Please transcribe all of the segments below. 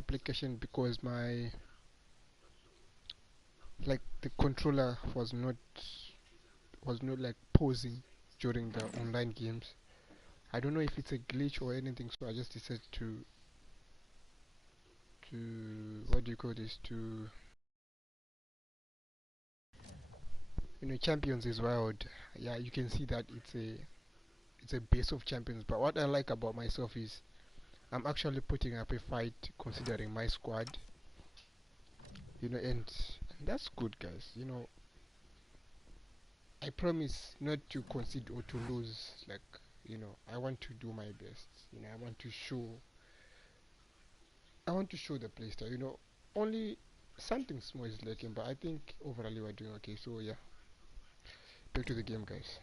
application because my the controller was not like pausing during the online games. I don't know if it's a glitch or anything, so I just decided to what do you call this, to champions is wild. Yeah, you can see that it's a base of champions, but what I like about myself is I'm actually putting up a fight considering my squad, and that's good, guys. I promise not to concede or to lose. Like, I want to do my best. I want to show the playstyle. Only something small is lacking, but I think overall we're doing okay. So yeah, back to the game, guys.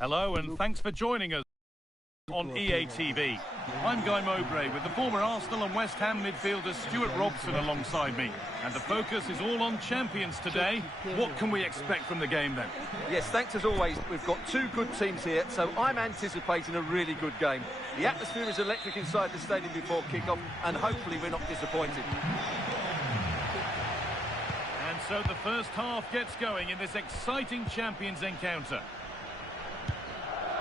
Hello and thanks for joining us on EA TV. I'm Guy Mowbray with the former Arsenal and West Ham midfielder Stuart Robson alongside me. And the focus is all on champions today. What can we expect from the game then? Yes, thanks as always. We've got two good teams here, so I'm anticipating a really good game. The atmosphere is electric inside the stadium before kick-off, and hopefully we're not disappointed. And so the first half gets going in this exciting champions encounter.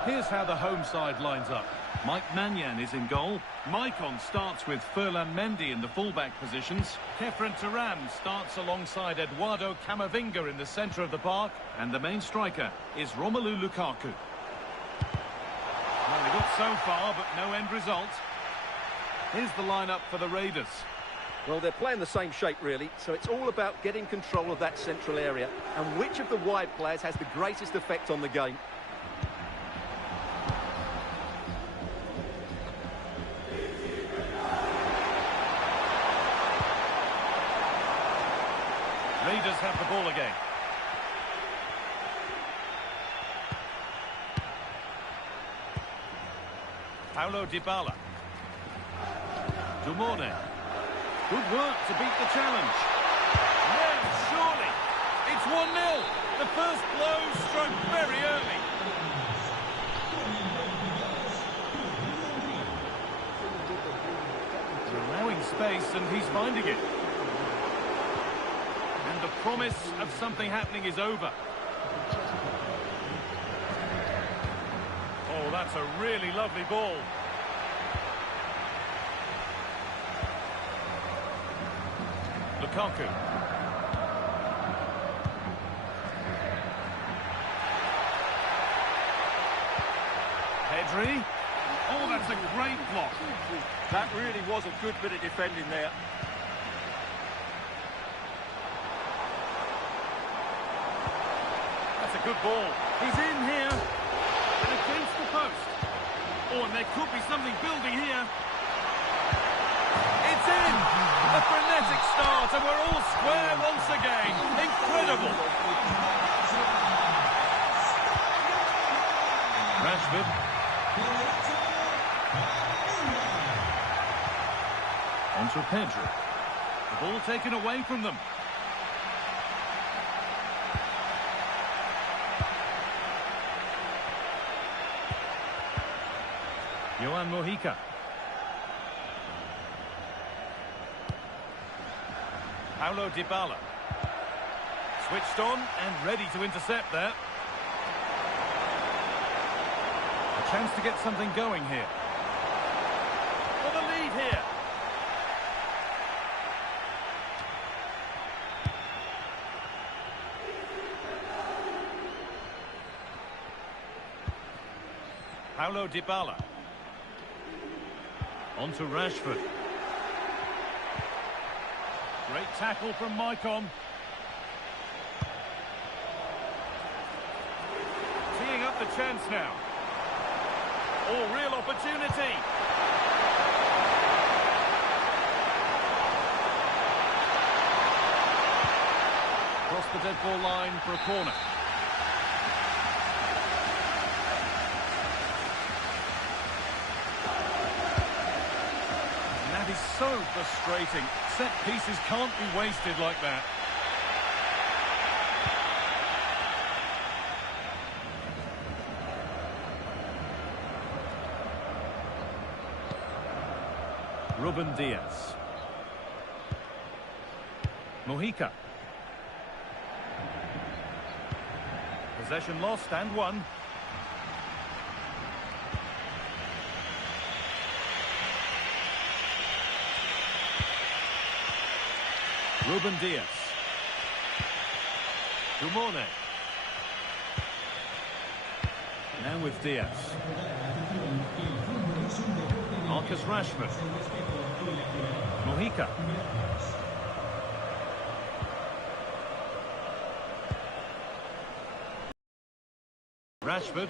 Here's how the home side lines up. Mike Maignan is in goal. Maicon starts with Ferland Mendy in the fullback positions. Khéphren Thuram starts alongside Eduardo Camavinga in the centre of the park. And the main striker is Romelu Lukaku. Well, they got so far, but no end result. Here's the lineup for the Raiders. Well, they're playing the same shape, really, so it's all about getting control of that central area and which of the wide players has the greatest effect on the game. Raiders have the ball again. Paulo Dybala. Dumorne. Good work to beat the challenge. Yes, surely. It's 1-0. The first blow struck very early. They're allowing space and he's finding it. And the promise of something happening is over. Oh, that's a really lovely ball. Lukaku. Pedri. Oh, that's a great block. That really was a good bit of defending there. That's a good ball. He's in here. And against the post. Oh, and there could be something building here. It's in! A frenetic start, and we're all square once again. Incredible! Rashford. On to Pedri. The ball taken away from them. Johan Mojica. Paulo Dybala. Switched on and ready to intercept there. A chance to get something going here. For the lead here. Paulo Dybala. On to Rashford. Great tackle from Maicon. Teeing up the chance now. Oh, real opportunity. Cross the dead ball line for a corner. So frustrating. Set pieces can't be wasted like that. Ruben Diaz. Mojica. Possession lost and won. Ruben Diaz. Dumorne. Now with Diaz. Marcus Rashford. Mojica. Rashford.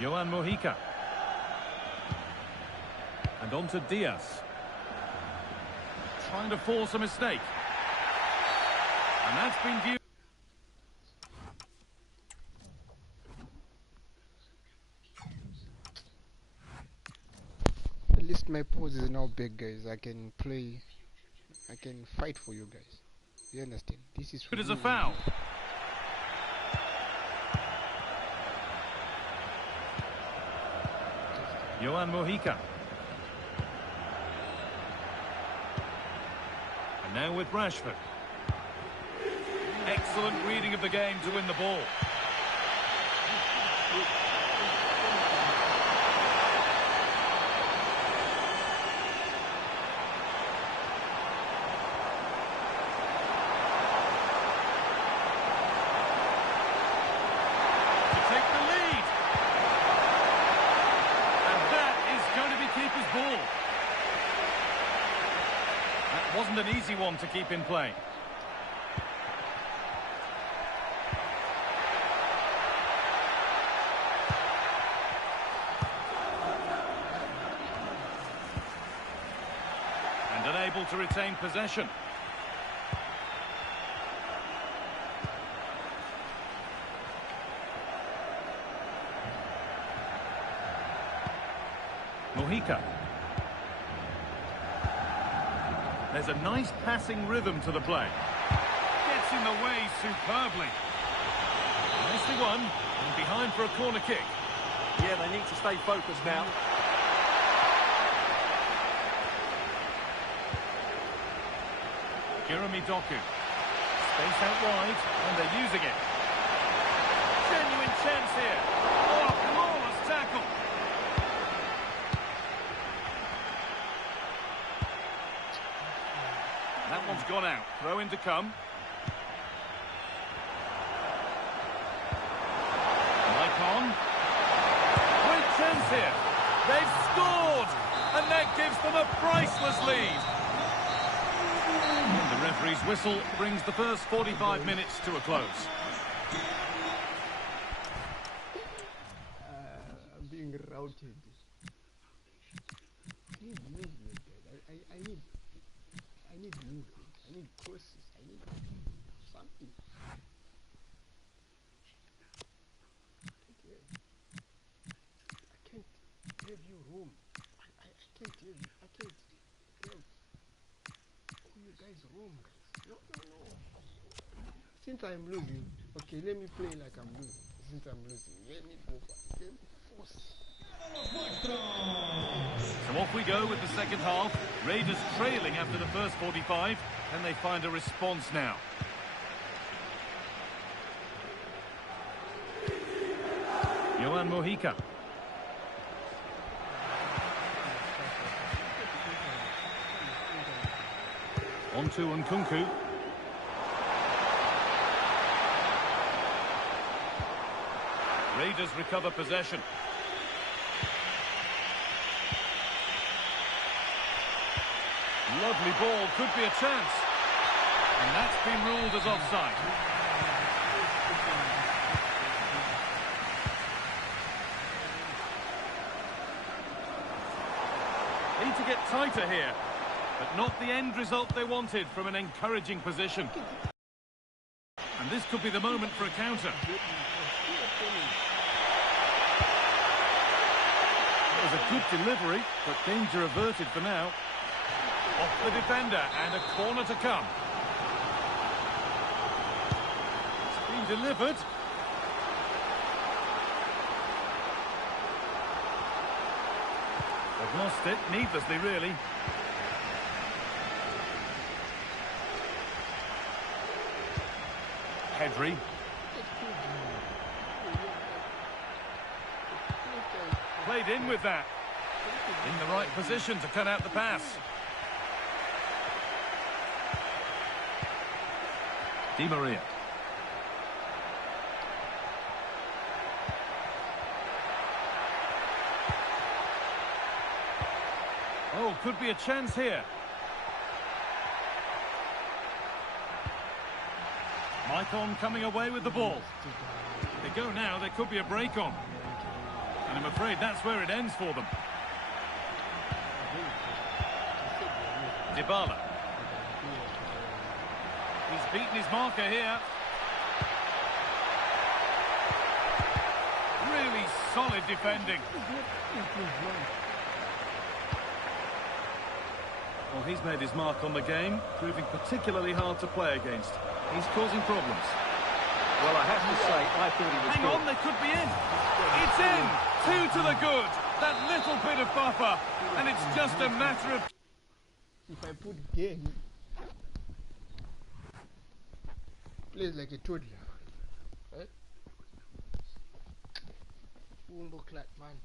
Johan Mojica. And on to Diaz. Trying to force a mistake. And that's been viewed. At least my pose is now big, guys. I can play. I can fight for you guys. You understand? This is It is a foul. Johan Mojica. And now with Rashford. Excellent reading of the game to win the ball. To take the lead. wasn't an easy one to keep in play. And unable to retain possession. Mojica. There's a nice passing rhythm to the play. Gets in the way superbly. Nicely won, and behind for a corner kick. Yeah, they need to stay focused now. Jeremy Doku. Space out wide, and they're using it. Genuine chance here. Oh, a flawless tackle. That one's gone out. Throw in to come. Icon. Great chance here. They've scored! And that gives them a priceless lead. And the referee's whistle brings the first 45 minutes to a close. I'm being routed. I need movement. I need crosses. I need something. I can't have you roam. I can't have you. I can't have you guys roam. No. Since I'm losing, okay, let me play like I'm losing. Since I'm losing, let me go for it. Let me force. So off we go with the second half. Raiders trailing after the first 45, and they find a response now. Johan Mojica. On to Nkunku. Raiders recover possession. Lovely ball, could be a chance. And that's been ruled as offside. Need to get tighter here, but not the end result they wanted from an encouraging position. And this could be the moment for a counter. It was a good delivery, but danger averted for now. Off the defender, and a corner to come. It's been delivered. They've lost it, needlessly really. Pedri. Played in with that. In the right position to cut out the pass. Di Maria. Oh, could be a chance here. Maicon coming away with the ball. They go now, there could be a break on. And I'm afraid that's where it ends for them. Dybala. He's beaten his marker here. Really solid defending. Well, he's made his mark on the game, proving particularly hard to play against. He's causing problems. Well, I have to say, I thought he was Hang good. on, they could be in. It's in. 2 to the good. That little bit of buffer. And it's just a matter of... If I put game, plays like a toddler, right? Wumbo clat man.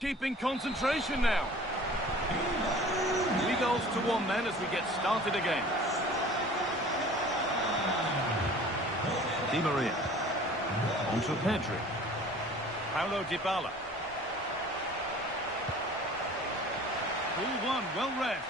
Keeping concentration now. 3-1 then as we get started again. Di Maria. On to Pedri. Paulo Dybala. Ball one, well read.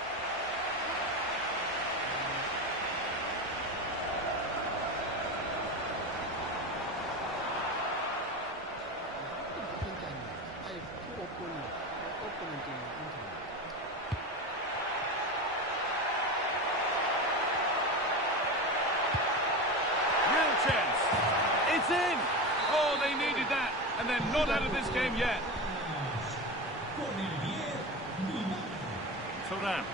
Real chance. It's in. Oh, they needed that. And they're not out of this game yet. Turan.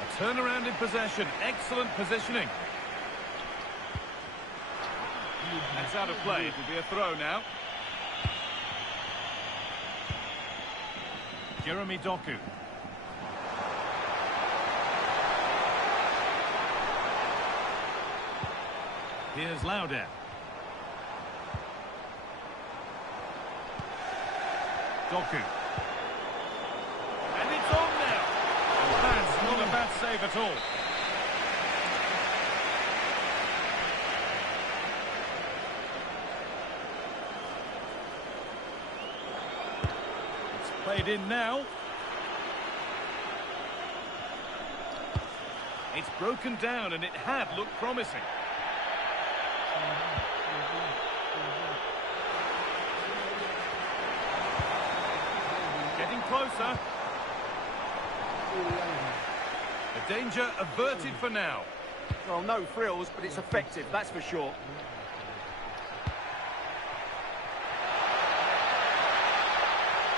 A turnaround in possession. Excellent positioning. That's out of play. It will be a throw now. Jeremy Doku. Here's Lauder. Doku. And it's on now. And that's not a bad save at all. It's played in now. It's broken down and it had looked promising. Getting closer. The danger averted for now. Well, no frills, but it's effective, that's for sure.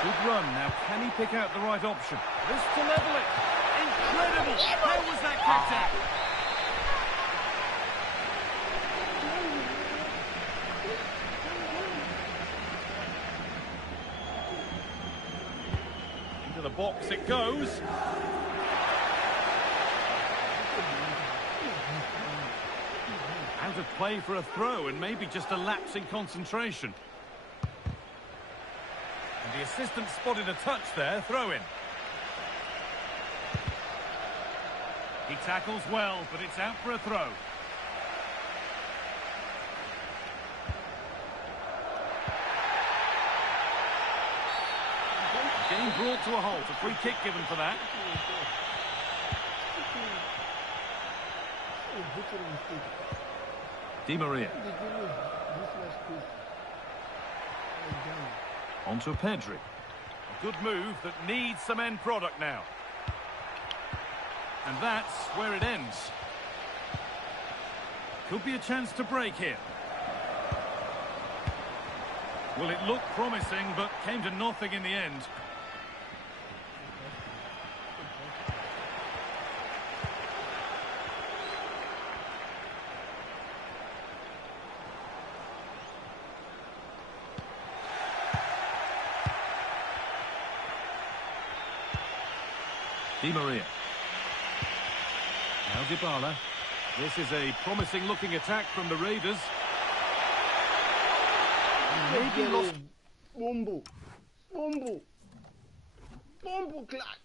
Good run. Now, can he pick out the right option? This to level it. Incredible. How was that kept out? Into the box it goes. Out of play for a throw and maybe just a lapse in concentration. And the assistant spotted a touch there, throw in. He tackles well, but it's out for a throw. Game brought to a halt, a free kick given for that. Di Maria. On to Pedri. A good move that needs some end product now. And that's where it ends. Could be a chance to break here. Well, it looked promising, but came to nothing in the end. Di Maria. Now Dybala. This is a promising-looking attack from the Raiders. Maybe lost. Bombo. Bombo. Bombo clack.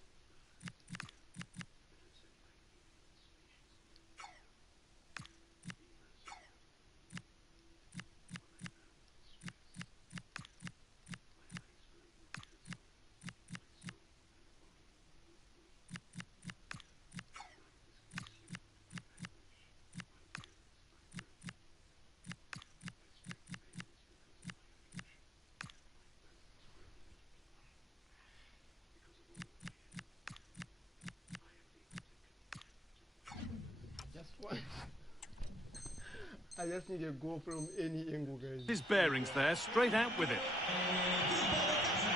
I just need a goal from any angle, guys. His bearings there, straight out with it.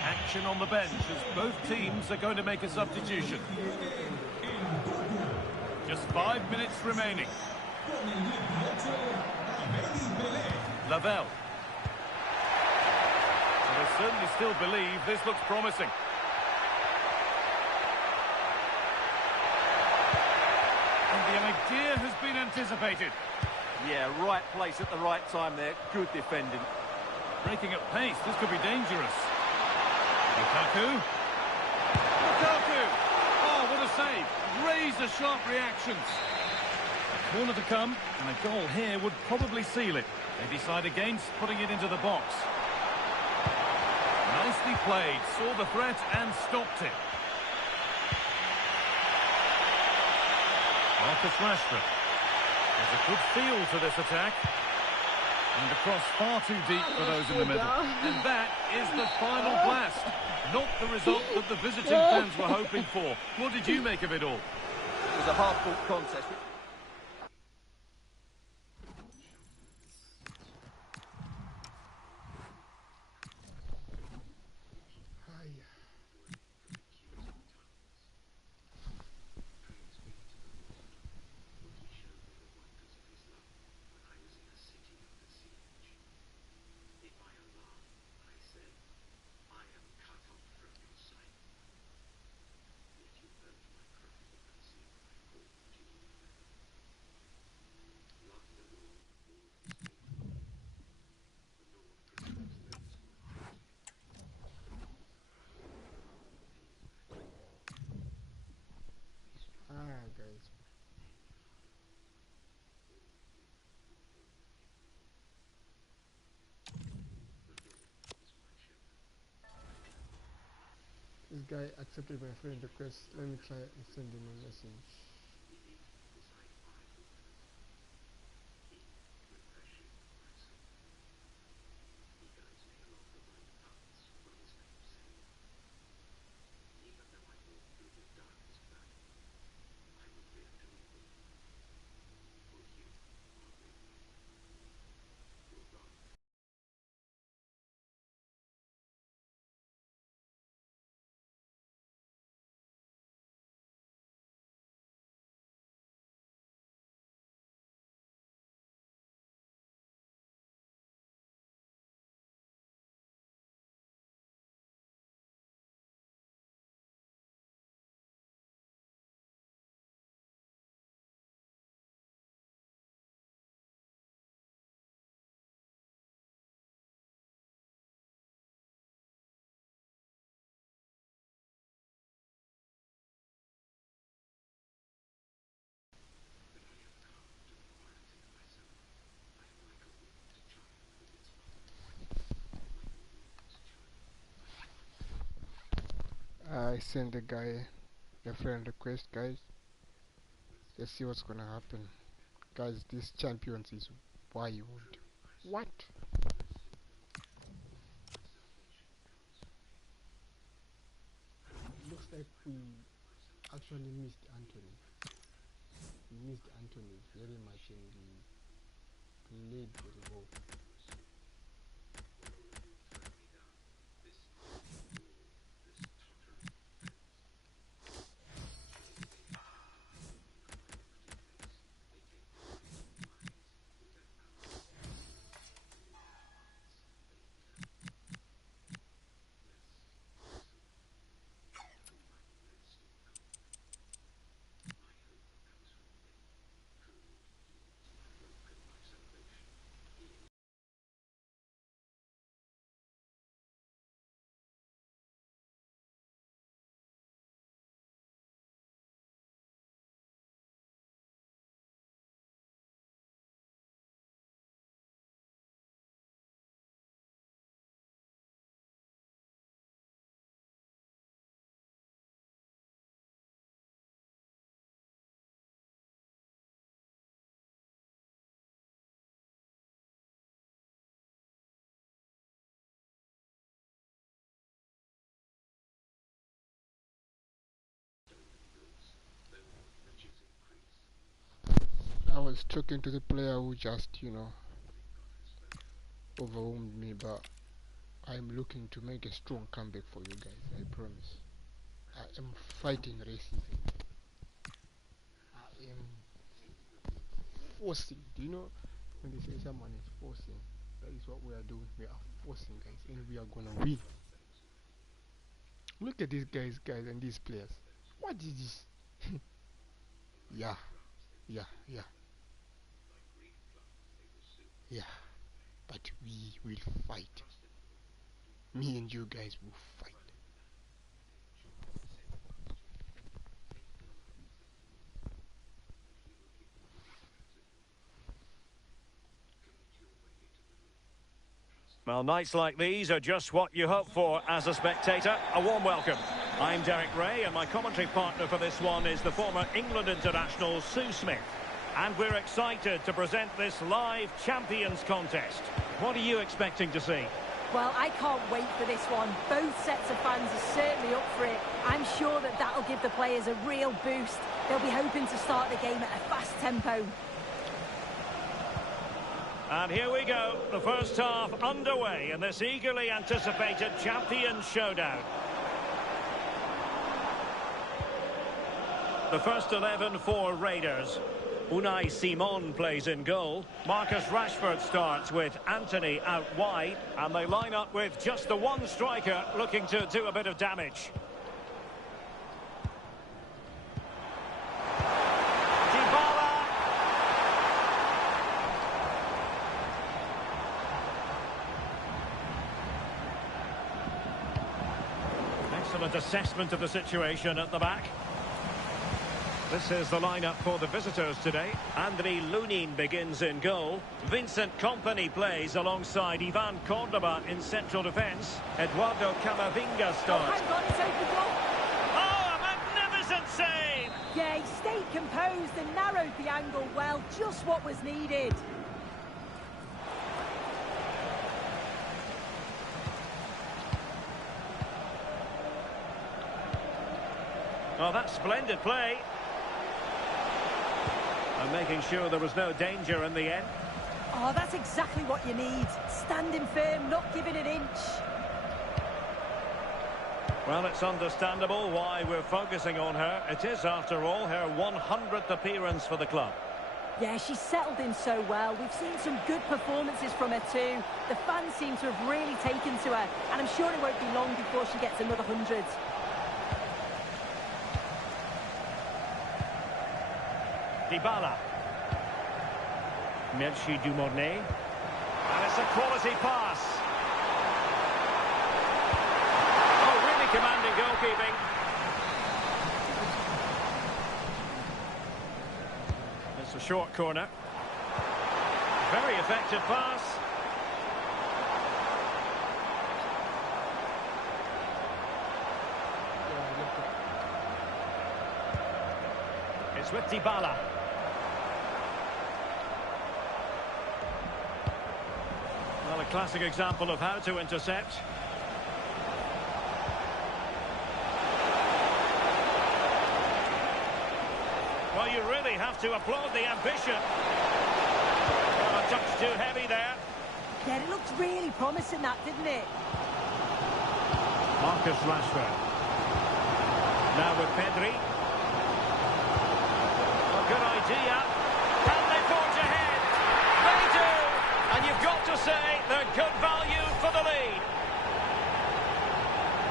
Action on the bench as both teams are going to make a substitution. Just 5 minutes remaining. Lavelle. Well, they certainly still believe this looks promising. And the idea has been anticipated. Yeah, right place at the right time there. Good defending. Breaking at pace, this could be dangerous. Lukaku. Look Lukaku! Oh, what a save. Razor-sharp reactions. A corner to come, and a goal here would probably seal it. They decide against putting it into the box. Nicely played, saw the threat and stopped it. Marcus Rashford. There's a good feel to this attack. And the cross far too deep for those in the middle. And that is the final blast. Not the result that the visiting fans were hoping for. What did you make of it all? It was a hard-fought contest. Guys. This guy accepted my friend request. Let me try and send him a message. I sent the guy a friend request, guys. Let's see what's gonna happen. Guys, this champions is wild. What? Looks like we actually missed Anthony. We missed Anthony very much and we played very well. I was talking to the player who just, overwhelmed me, but I'm looking to make a strong comeback for you guys, I promise. I am fighting racism. I am forcing. Do you know when they say someone is forcing? That is what we are doing. We are forcing, guys, and we are gonna win. Look at these guys, and these players. What is this? Yeah, yeah, yeah, yeah. But we will fight. Me and you guys will fight. Well, nights like these are just what you hope for as a spectator. A warm welcome. I'm Derek Ray, and my commentary partner for this one is the former England international Sue Smith. And we're excited to present this live Champions contest. What are you expecting to see? Well, I can't wait for this one. Both sets of fans are certainly up for it. I'm sure that that'll give the players a real boost. They'll be hoping to start the game at a fast tempo. And here we go, the first half underway in this eagerly anticipated Champions showdown. The first 11 for Raiders. Unai Simon plays in goal. Marcus Rashford starts with Anthony out wide. And they line up with just the one striker looking to do a bit of damage. Excellent assessment of the situation at the back. This is the lineup for the visitors today. Andriy Lunin begins in goal. Vincent Kompany plays alongside Ivan Cordoba in central defence. Eduardo Camavinga starts. Oh, hang on, it's opened up. Oh, a magnificent save! Yeah, he stayed composed and narrowed the angle well. Just what was needed. Oh, that's splendid play. And making sure there was no danger in the end. Oh, that's exactly what you need. Standing firm, not giving an inch. Well, it's understandable why we're focusing on her. It is, after all, her 100th appearance for the club. Yeah, she's settled in so well. We've seen some good performances from her too. The fans seem to have really taken to her. And I'm sure it won't be long before she gets another 100. Dybala. Merci Dumornay. And it's a quality pass. Oh, really commanding goalkeeping. It's a short corner. Very effective pass. It's with Dybala. Well, a classic example of how to intercept. Well, you really have to applaud the ambition. Well, a touch too heavy there. Yeah, it looked really promising, that, didn't it? Marcus Rashford. Now with Pedri. A good idea. Can they forge ahead? They do! And you've got to say they're good value for the lead.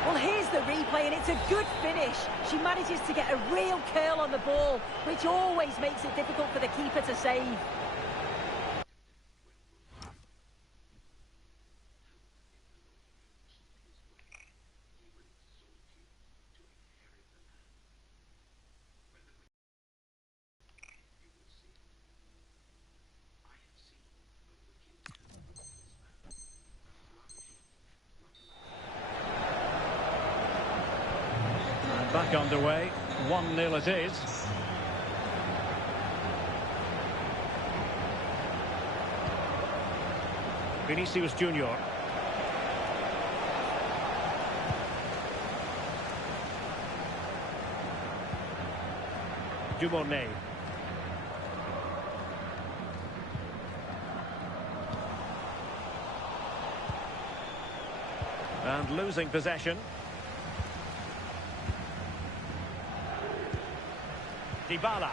Well, here's the replay, and it's a good finish. She manages to get a real curl on the ball, which always makes it difficult for the keeper to save. Back underway, 1-0 it is. Vinicius Junior. Dumornay. And losing possession. Dybala.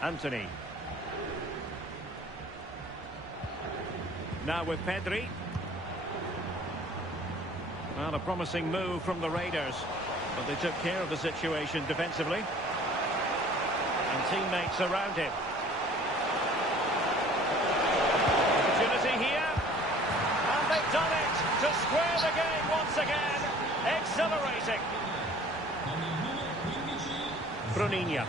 Anthony. Now with Pedri. Well, a promising move from the Raiders, but they took care of the situation defensively. And teammates around him. Opportunity here. And they've done it to square the game once again. Exhilarating. Bruninha.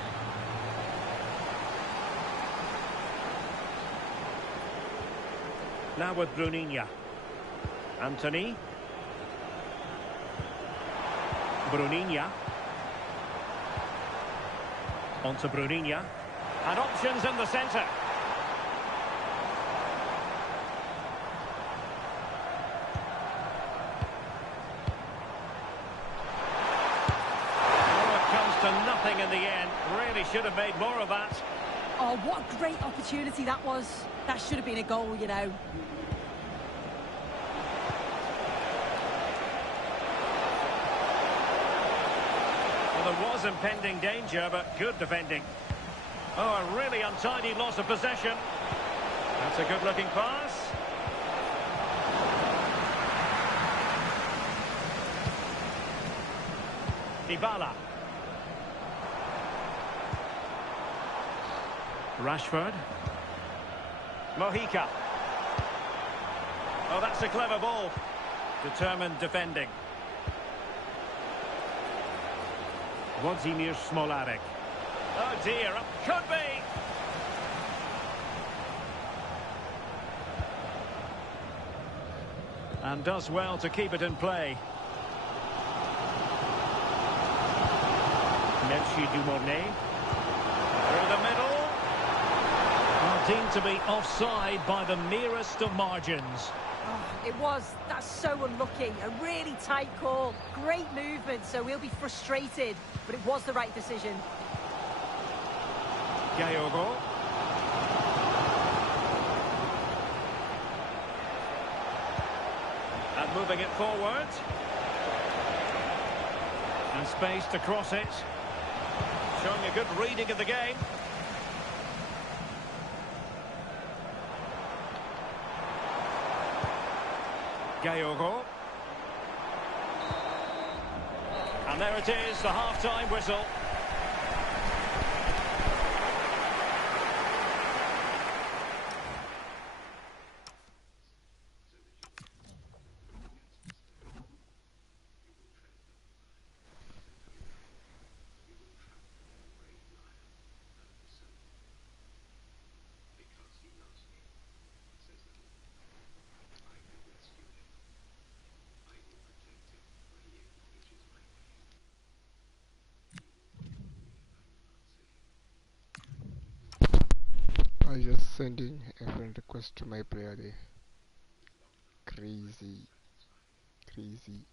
Now with Bruninia. Anthony. Bruninia. On to Bruninia. And options in the centre. Oh, it comes to nothing in the end. Really should have made more of that. Oh, what a great opportunity that was. That should have been a goal, you know. Well, there was impending danger, but good defending. Oh, a really untidy loss of possession. That's a good-looking pass. Dybala. Rashford. Mojica. Oh, that's a clever ball. Determined defending. Włodzimierz Smolarek. Oh dear, could be. And does well to keep it in play. Melchi Dumornay. Through the middle. Well, deemed to be offside by the merest of margins. Oh, it was. That's so unlucky. A really tight call. Great movement, so we'll be frustrated. But it was the right decision. Gayogo. And moving it forward. And space to cross it. Showing a good reading of the game. Gayogo. And there it is, the half-time whistle. I just sending a friend request to my player there. Crazy. Crazy.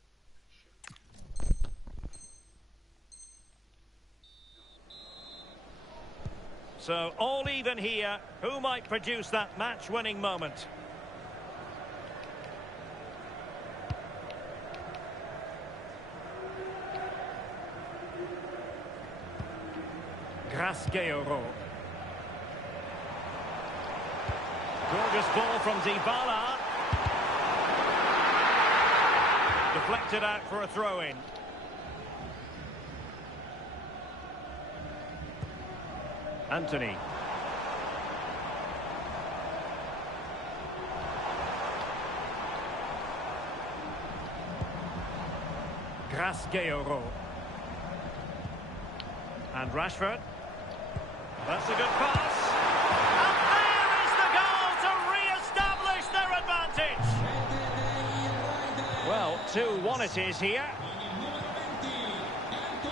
So all even here. Who might produce that match-winning moment? Gayogo. Gorgeous ball from Dybala. Deflected out for a throw-in. Anthony. Gayogo. And Rashford. That's a good pass. And there is the goal to re-establish their advantage. Well, 2-1 it is here.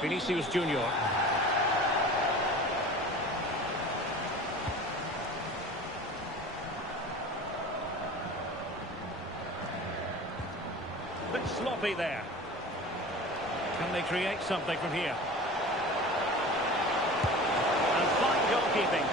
Vinicius Junior. Bit sloppy there. Can they create something from here? And fine goalkeeping.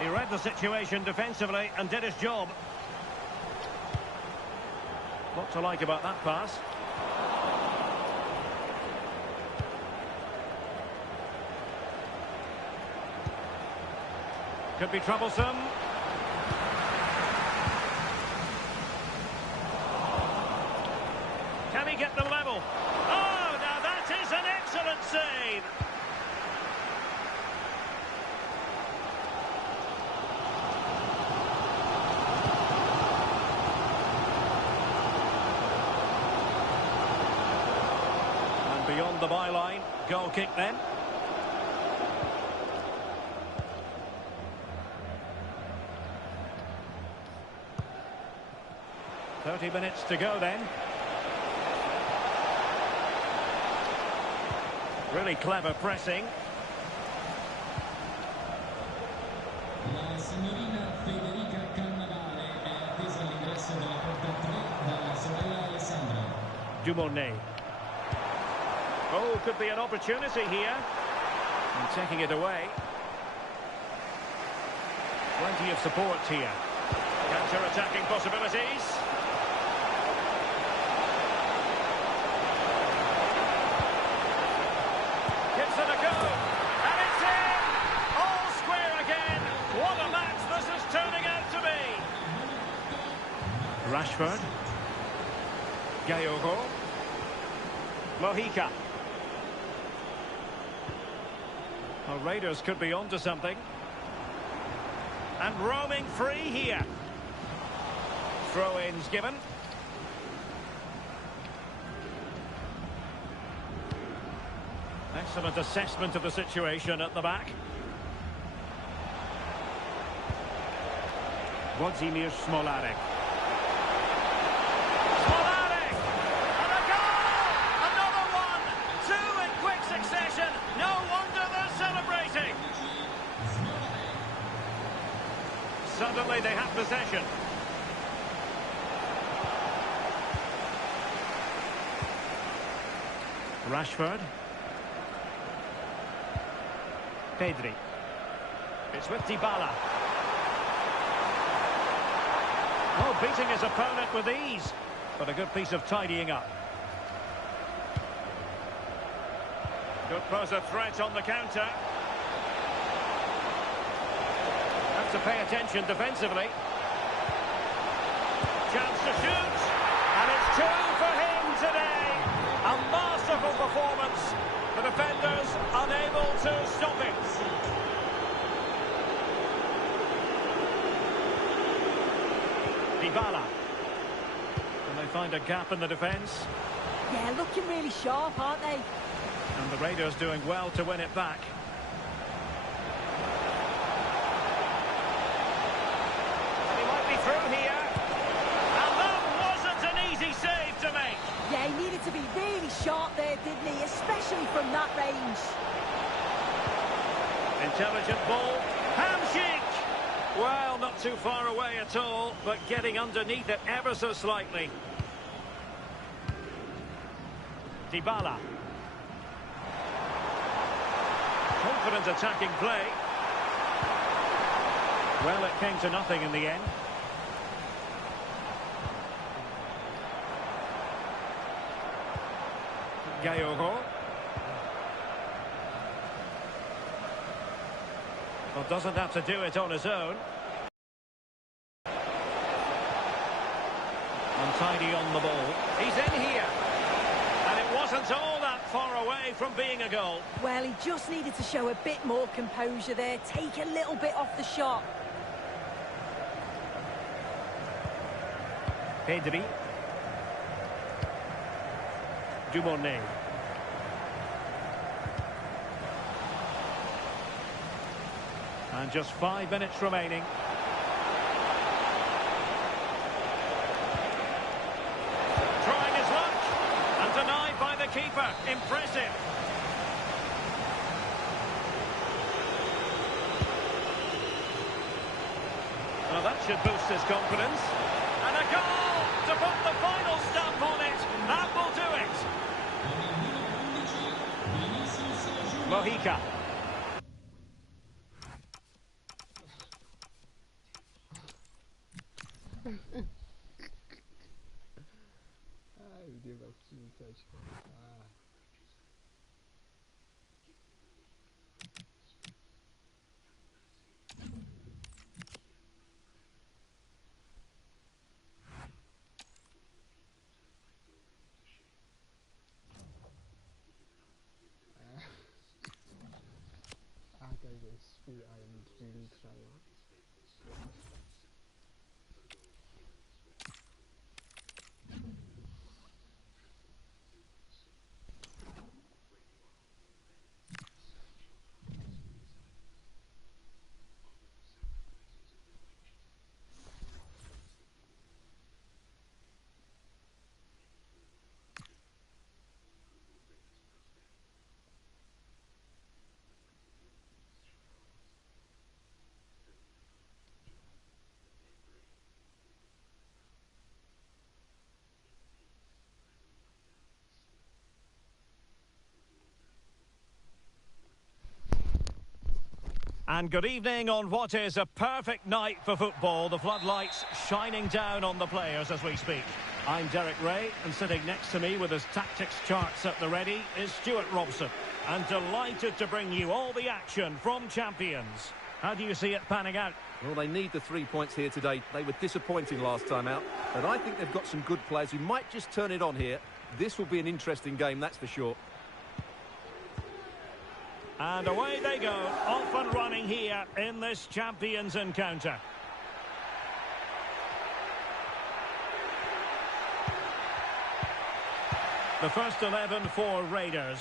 He read the situation defensively and did his job. What to like about that pass? Could be troublesome. Can he get the level? Oh, now that is an excellent save. Beyond the byline. Goal kick then. "30 minutes to go then." Really clever pressing. La signorina Federica Cannavale è attesa all'ingresso della porta 3 dalla sorella Alessandra. Dumornay. Oh, could be an opportunity here. And taking it away. Plenty of support here. Counter-attacking possibilities. Gives it a go. And it's in! All square again. What a match this is turning out to be. Rashford. Gayogo. Mojica. Well, Raiders could be onto something. And roaming free here. Throw-ins given. Excellent assessment of the situation at the back. Włodzimierz Smolarek. Smolarek! And a goal! Another one! Two in quick succession. No wonder they're celebrating. Suddenly they have possession. Rashford. Pedri. It's with Dybala. Oh, beating his opponent with ease. But a good piece of tidying up. Could pose a threat on the counter. Have to pay attention defensively. Chance to shoot. And it's two for him today. A masterful performance. The defenders unable to stop it. Dybala. And they find a gap in the defence. Yeah, looking really sharp, aren't they? And the Raiders doing well to win it back. And he might be through here. And that wasn't an easy save to make. Yeah, he needed to be really sharp there, didn't he? Especially from that range. Intelligent ball. Hamsik! Well, not too far away at all, but getting underneath it ever so slightly. Dybala. Confident attacking play. Well, it came to nothing in the end. Gayogo. Well, doesn't have to do it on his own. Untidy on the ball. He's in here. And it wasn't all that far away from being a goal. Well, he just needed to show a bit more composure there. Take a little bit off the shot. Pedri. Dumornay. And just 5 minutes remaining. Trying his luck. And denied by the keeper. Impressive. Well, that should boost his confidence. And a goal to put the final stamp on it. That will do it. Mojica. I am really trying. And good evening on what is a perfect night for football. The floodlights shining down on the players as we speak. I'm Derek Ray, and sitting next to me with his tactics charts at the ready is Stuart Robson. And delighted to bring you all the action from Champions. How do you see it panning out? Well, they need the 3 points here today. They were disappointing last time out, but I think they've got some good players who might just turn it on here. This will be an interesting game, that's for sure. And away they go, off and running here in this Champions encounter. The first 11 for Raiders.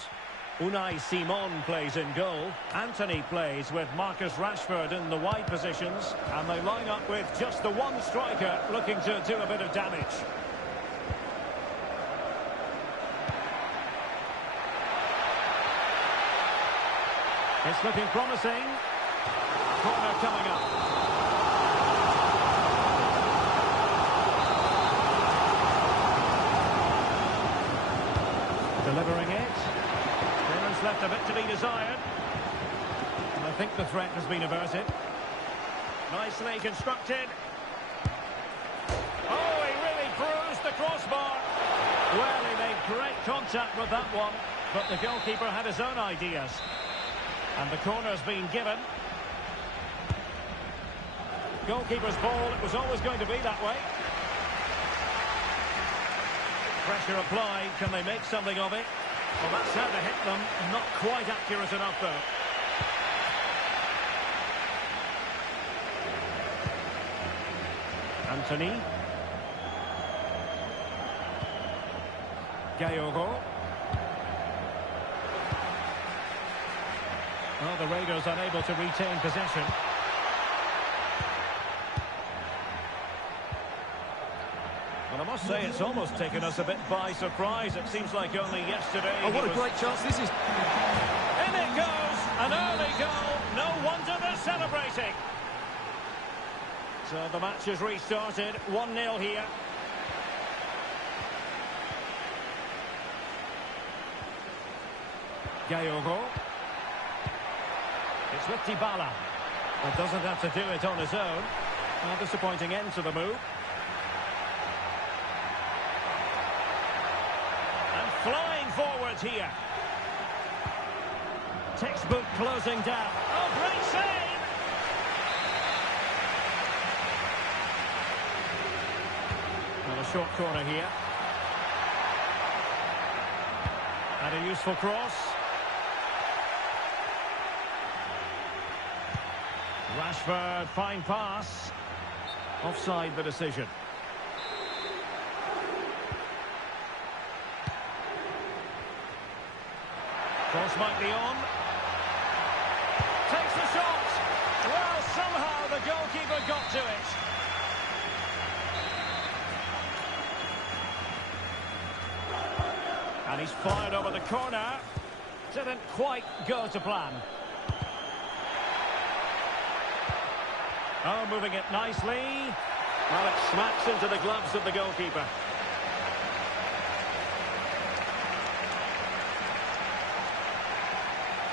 Unai Simon plays in goal. Anthony plays with Marcus Rashford in the wide positions. And they line up with just the one striker looking to do a bit of damage. It's looking promising. Corner coming up. Delivering it. Clearance left a bit to be desired. And I think the threat has been averted. Nicely constructed. Oh, he really bruised the crossbar. Well, he made great contact with that one, but the goalkeeper had his own ideas. And the corner's been given. Goalkeeper's ball, it was always going to be that way. Pressure applied, can they make something of it? Well, that's how to hit them, not quite accurate enough though. Anthony. Gayogo. Oh, the Raiders unable to retain possession. Well, I must say it's almost taken us a bit by surprise. It seems like only yesterday. Oh, what a great chance this is. In it goes! An early goal. No wonder they're celebrating. So the match has restarted. 1-0 here. Gayogo. It's with Dybala. But doesn't have to do it on his own. A disappointing end to the move. And flying forwards here. Textbook closing down. Oh, great save! And a short corner here. And a useful cross. Rashford, fine pass. Offside the decision. Cross might be on. Takes the shot. Well, somehow the goalkeeper got to it. And he's fired over the corner. Didn't quite go to plan. Oh, moving it nicely. Well, it smacks into the gloves of the goalkeeper.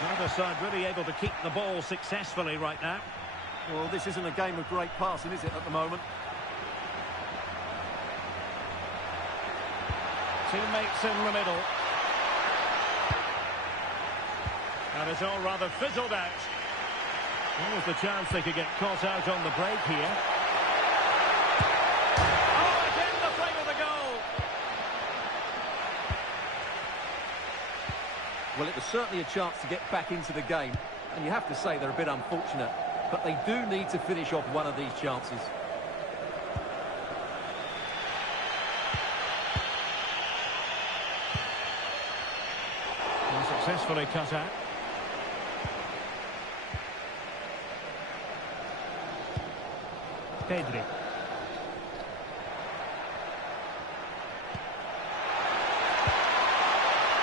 Neither side really able to keep the ball successfully right now. Well, this isn't a game of great passing, is it, at the moment? Teammates in the middle. And it's all rather fizzled out. There was the chance they could get caught out on the break here. Oh, again the frame of the goal. Well, it was certainly a chance to get back into the game. And you have to say they're a bit unfortunate. But they do need to finish off one of these chances. And successfully cut out. Pedri.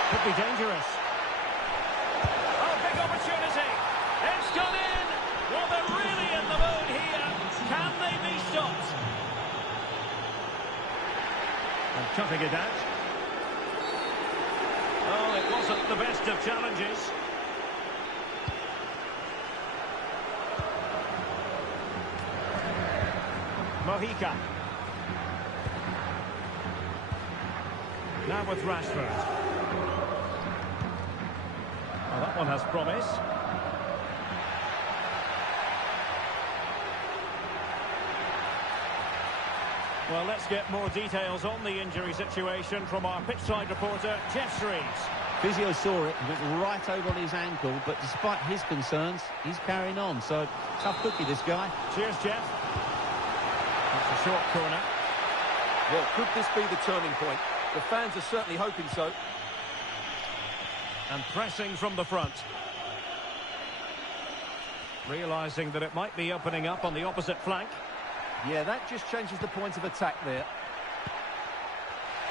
Could be dangerous. Oh, big opportunity. It's gone in. Well, they're really in the mood here. Can they be stopped? And cutting it out. Oh, it wasn't the best of challenges. Mojica. Now with Rashford. Well, that one has promise. Well, let's get more details on the injury situation from our pitchside reporter, Jeff Shreves. Physio saw it, went right over on his ankle, but despite his concerns, he's carrying on. So, tough cookie, this guy. Cheers, Jeff. That's a short corner. Well, could this be the turning point? The fans are certainly hoping so. And pressing from the front. Realising that it might be opening up on the opposite flank. Yeah, that just changes the point of attack there.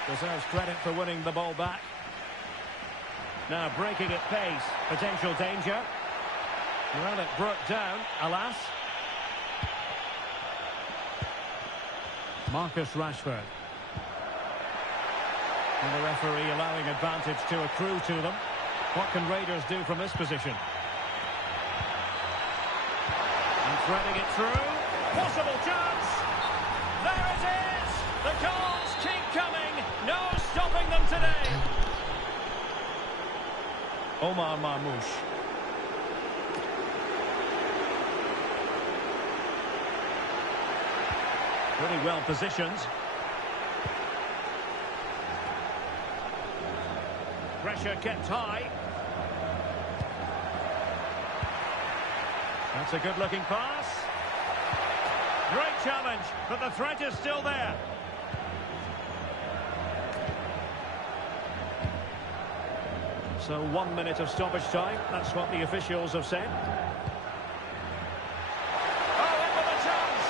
Deserves credit for winning the ball back. Now breaking at pace. Potential danger. Well, it broke down, alas. Marcus Rashford. And the referee allowing advantage to accrue to them. What can Raiders do from this position? And threading it through. Possible chance. There it is. The goals keep coming. No stopping them today. Omar Marmoush. Really well positioned. Pressure kept high. That's a good-looking pass. Great challenge, but the threat is still there. So 1 minute of stoppage time. That's what the officials have said. Oh, in with a chance!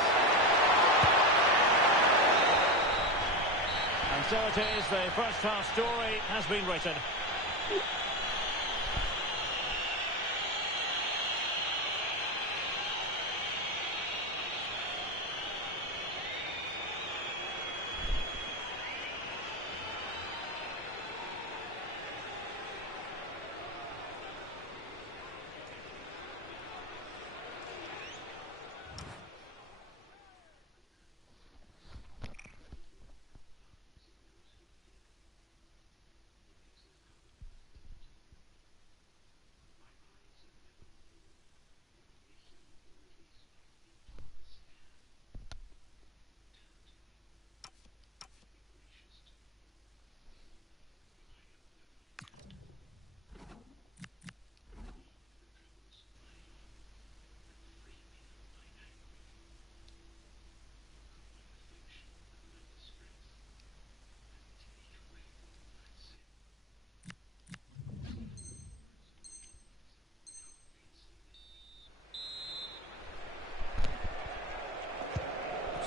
And so it is, the first half story has been written.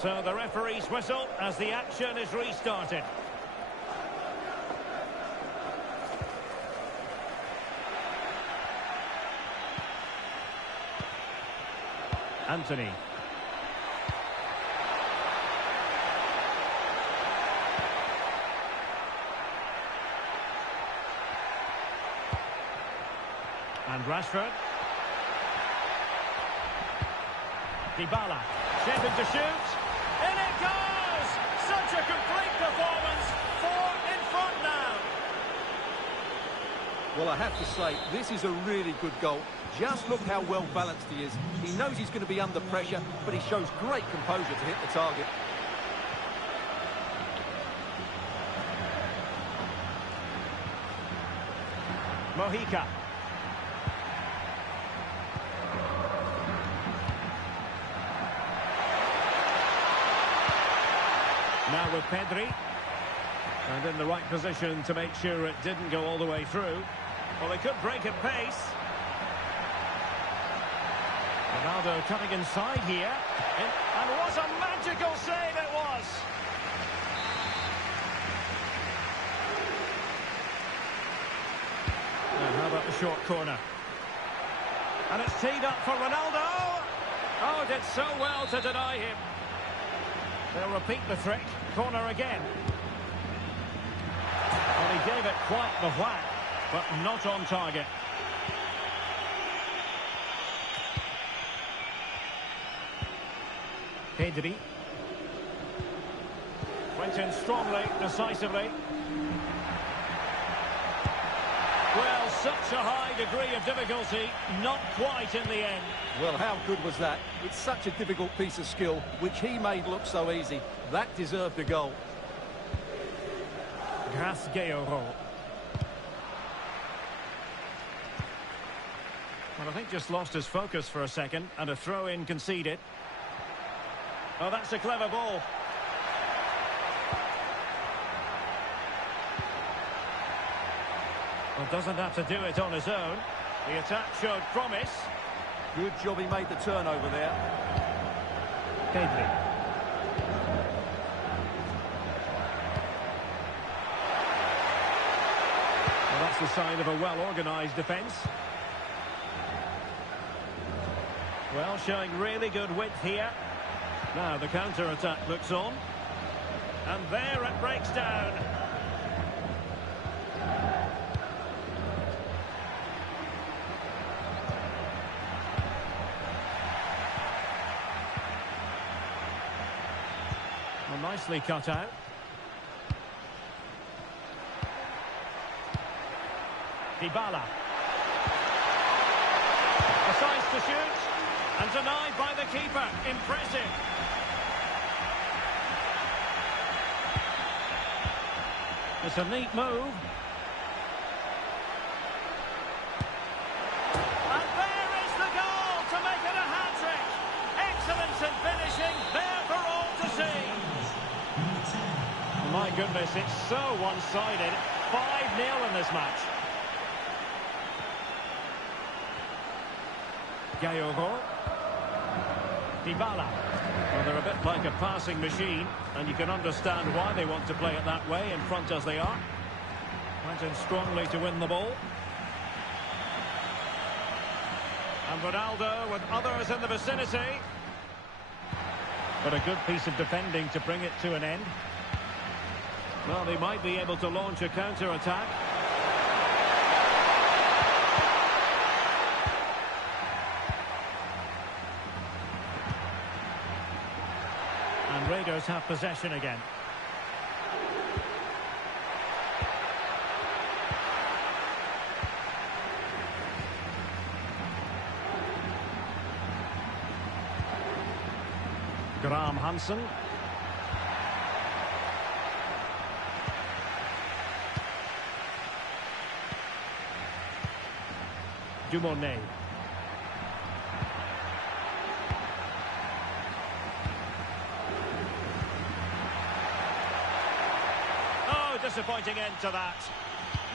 So the referee's whistle as the action is restarted. Anthony. And Rashford. Dybala. Shaping to shoot. In it goes! Such a complete performance. 4 in front now. Well, I have to say, this is a really good goal. Just look how well balanced he is. He knows he's going to be under pressure, but he shows great composure to hit the target. Mojica. Now with Pedri. And in the right position to make sure it didn't go all the way through. Well, they could break at pace. Ronaldo cutting inside here. And what a magical save it was! And how about the short corner? And it's teed up for Ronaldo. Oh, did so well to deny him. They'll repeat the trick. Corner again. Well, he gave it quite the whack, but not on target. Pedri. Went in strongly, decisively. Well, such a high degree of difficulty, not quite in the end. Well, how good was that? It's such a difficult piece of skill, which he made look so easy. That deserved a goal. Well, I think just lost his focus for a second, and a throw-in conceded. Oh, that's a clever ball. Well, doesn't have to do it on his own. The attack showed promise. Good job he made the turnover there. Pedri. Well, that's the sign of a well-organised defence. Well, showing really good width here. Now the counter-attack looks on. And there it breaks down. Well, nicely cut out. Dybala. Decides to shoot. And denied by the keeper. Impressive. It's a neat move. And there is the goal to make it a hat-trick. Excellence in finishing, there for all to see. My goodness, it's so one-sided. 5-0 in this match. Gaiogo. Dybala. Well, they're a bit like a passing machine, and you can understand why they want to play it that way, in front as they are. Went in strongly to win the ball. And Ronaldo with others in the vicinity. But a good piece of defending to bring it to an end. Well, they might be able to launch a counter-attack. And Raiders have possession again. Graham Hansen. Dumornay. Oh, disappointing end to that.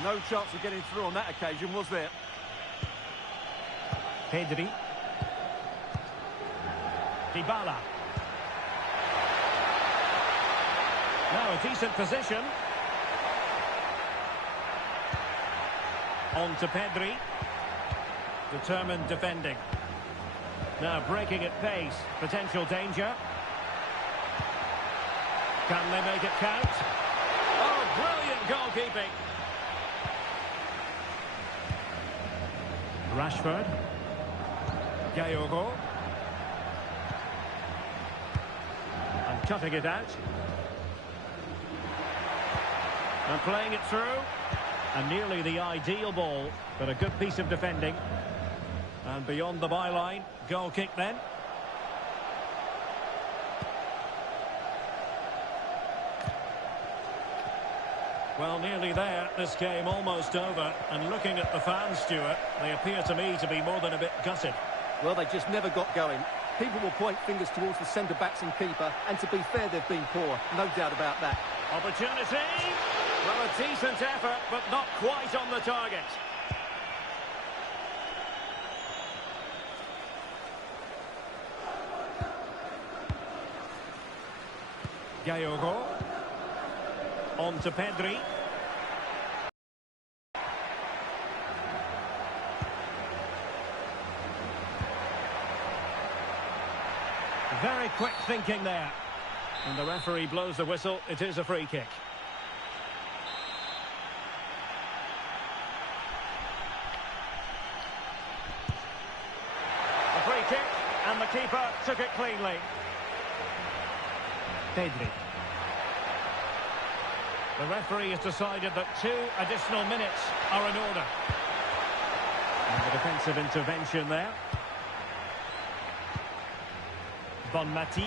No chance of getting through on that occasion, was there? Pedri. Dybala. Now a decent position. On to Pedri. Determined defending. Now breaking at pace. Potential danger. Can they make it count? Oh, brilliant goalkeeping. Rashford. Gaiogo. And cutting it out. And playing it through. And nearly the ideal ball, but a good piece of defending. And beyond the byline, goal kick then. Well, nearly there, this game almost over. And looking at the fans, Stuart, they appear to me to be more than a bit gutted. Well, they just never got going. People will point fingers towards the centre-backs and keeper, and to be fair, they've been poor. No doubt about that. Opportunity. Well, a decent effort, but not quite on the target. Gaiogo. On to Pedri. Very quick thinking there. And the referee blows the whistle. It is a free kick. A free kick, and the keeper took it cleanly. Pedri. The referee has decided that 2 additional minutes are in order. And the defensive intervention there. Bon Mati.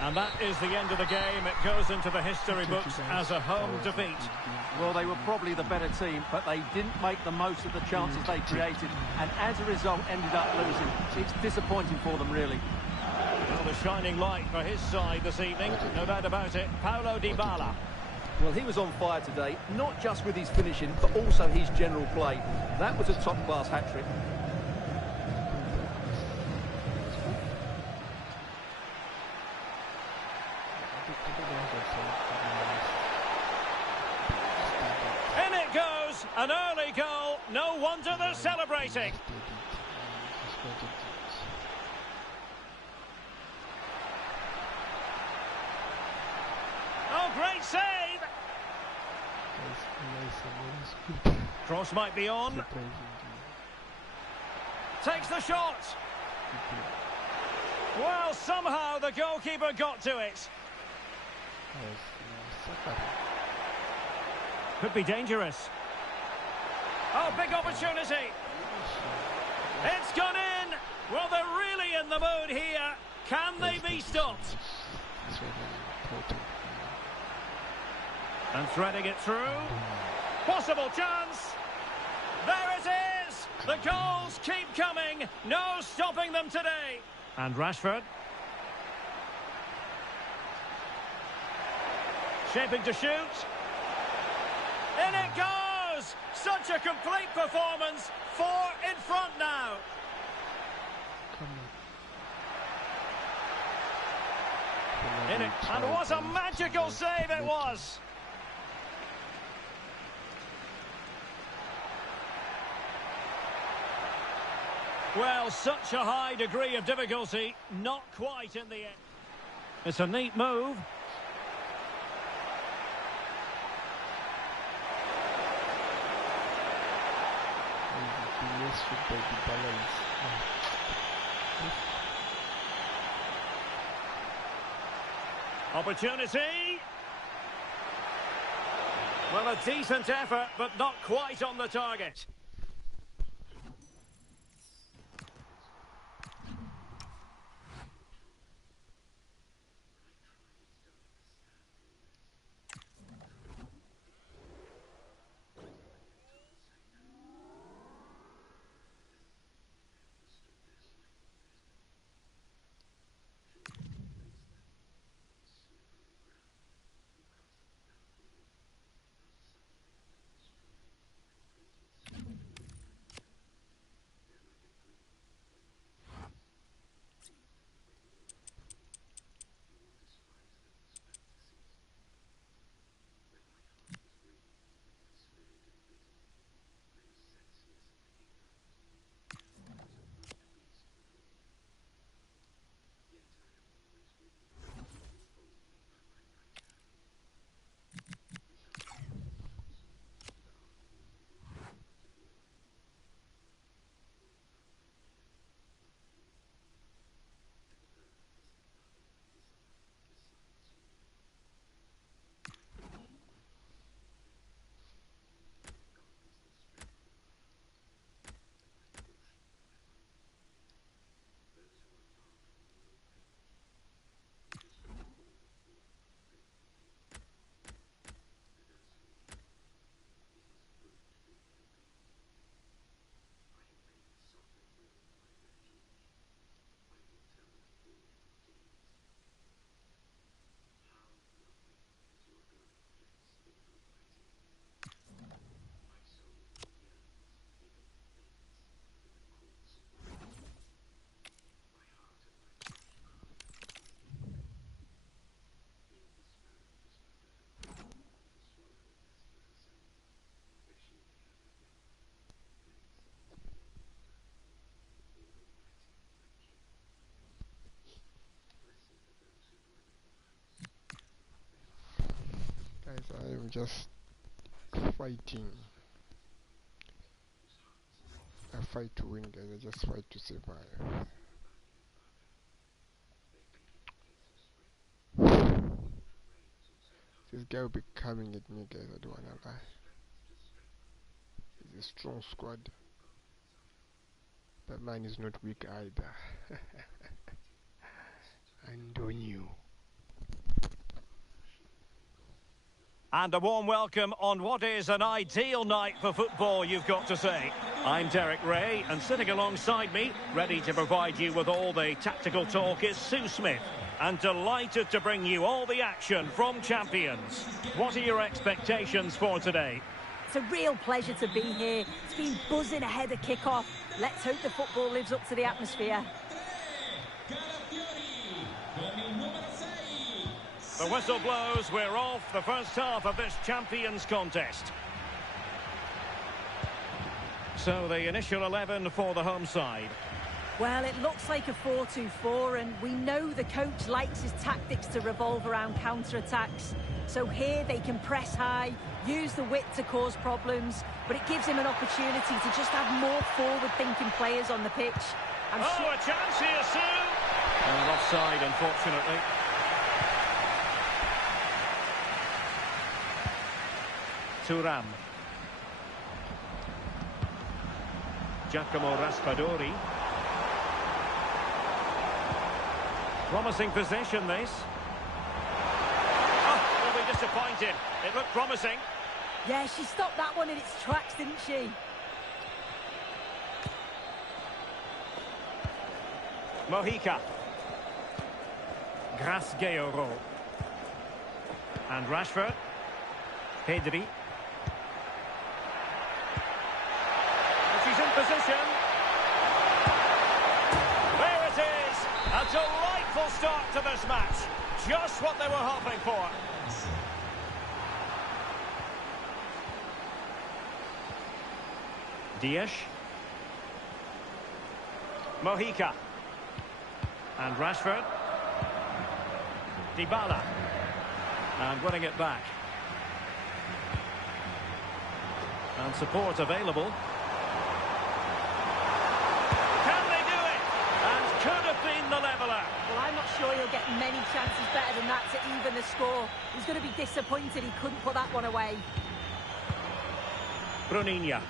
And that is the end of the game. It goes into the history books as a home defeat. Well, they were probably the better team, but they didn't make the most of the chances they created, and as a result ended up losing. It's disappointing for them, really. Well, the shining light for his side this evening, no doubt about it, Paulo Dybala. Well, he was on fire today, not just with his finishing, but also his general play. That was a top-class hat-trick. In it goes, an early goal. No wonder they're celebrating. Oh, great save! Cross might be on. Takes the shot. Well, somehow the goalkeeper got to it. Could be dangerous. Oh, big opportunity. It's gone in. Well, they're really in the mood here. Can they be stopped? And threading it through. Possible chance. There it is. The goals keep coming. No stopping them today. And Rashford. Shaping to shoot. In it goes. Such a complete performance. 4 in front now. In it. And what a magical save it was. Well, such a high degree of difficulty, not quite in the end. It's a neat move. Opportunity. Well, a decent effort, but not quite on the target. I am just fighting. I fight to win, guys. I just fight to survive. This guy will be coming at me, guys. I don't wanna lie. It's a strong squad, but mine is not weak either. And on you. And a warm welcome on what is an ideal night for football, you've got to say. I'm Derek Ray, and sitting alongside me, ready to provide you with all the tactical talk, is Sue Smith. And delighted to bring you all the action from Champions. What are your expectations for today? It's a real pleasure to be here. It's been buzzing ahead of kick-off. Let's hope the football lives up to the atmosphere. The whistle blows, we're off the first half of this Champions contest. So the initial 11 for the home side. Well, it looks like a 4-2-4, and we know the coach likes his tactics to revolve around counter-attacks. So here they can press high, use the width to cause problems, but it gives him an opportunity to just have more forward-thinking players on the pitch. A chance here, Sue! And offside, unfortunately. Thuram. Giacomo Raspadori. Promising possession, this. Oh, will be disappointed. It looked promising. Yeah, she stopped that one in its tracks, didn't she? Mojica. Grasgeoro. And Rashford. Pedri. She's in position. There it is. A delightful start to this match. Just what they were hoping for. Dias. Mojica. And Rashford. Dybala. And winning it back. And support available. Can they do it? And could have been the leveller. Well, I'm not sure he'll get many chances better than that to even the score. He's going to be disappointed he couldn't put that one away. Bruninha.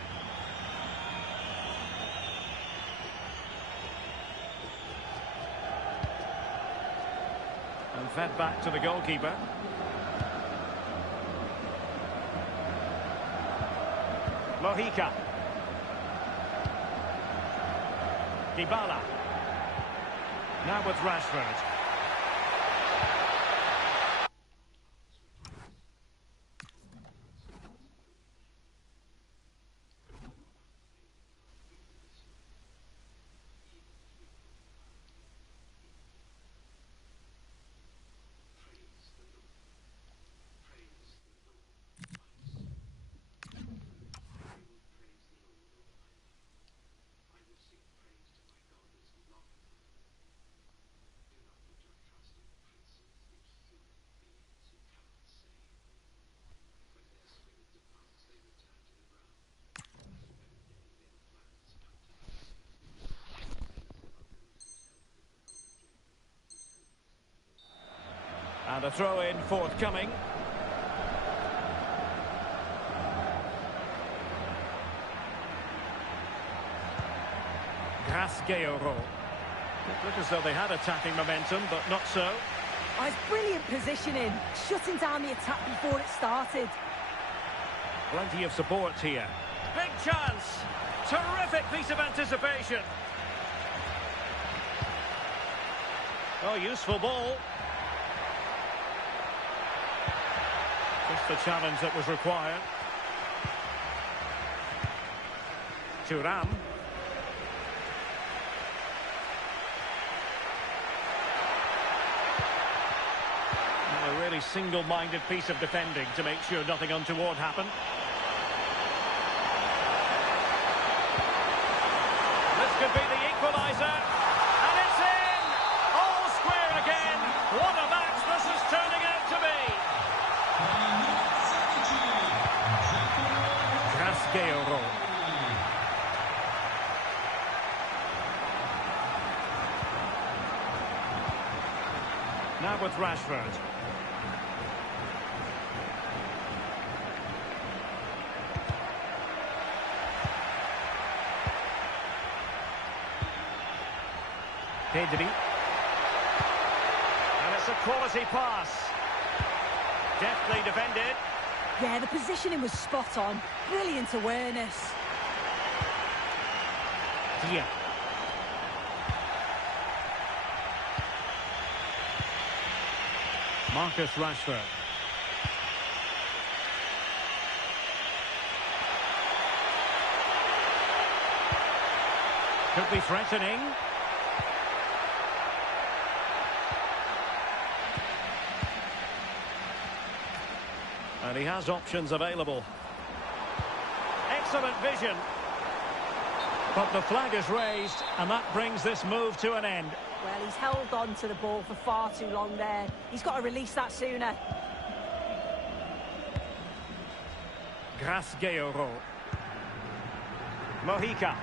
And fed back to the goalkeeper. Mojica. Dybala. Now with Rashford. And a throw-in forthcoming. Grasgeoro. It looked as though they had attacking momentum, but not so. Oh, it's brilliant positioning, shutting down the attack before it started. Plenty of support here. Big chance. Terrific piece of anticipation. Oh, useful ball. Just the challenge that was required. Thuram. A really single-minded piece of defending to make sure nothing untoward happened. This could be the equaliser. And it's in! All square again. What a match this is turning out to be. Grasgeoro. Now with Rashford. Pedri. And it's a quality pass. Deftly defended. Yeah, the positioning was spot on. Brilliant awareness. Yeah. Marcus Rashford. Could be threatening. And he has options available. Excellent vision. But the flag is raised, and that brings this move to an end. Well, he's held on to the ball for far too long there. He's got to release that sooner. Grasgeoro. Mojica.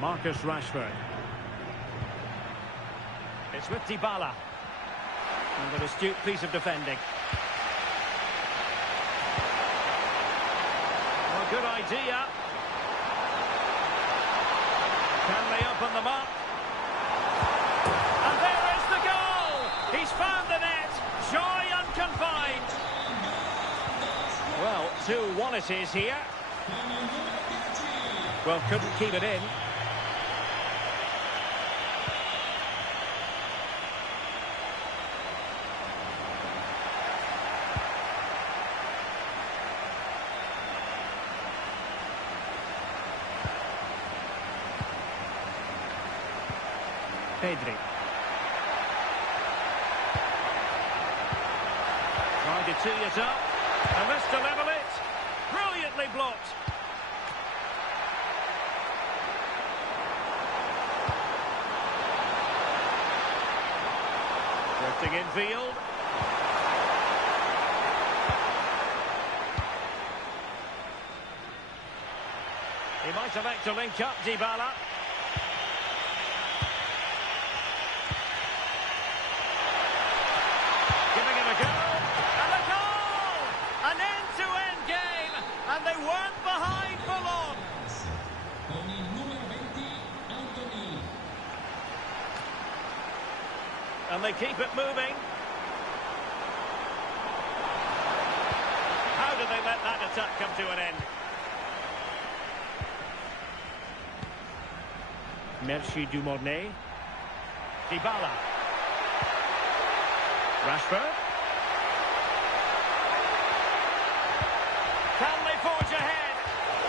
Marcus Rashford. It's with Dybala. And an astute piece of defending. Well, good idea. Can they open them up? And there is the goal! He's found the net! Joy unconfined! Well, 2-1 it is here. Well, couldn't keep it in. Pedri. Trying to tee it up. And this to level it. Brilliantly blocked. Drifting infield. He might elect to link up Dybala. They weren't behind for long. And they keep it moving. How do they let that attack come to an end? Merci Dumornay. Dybala. Rashford. Can they forge ahead?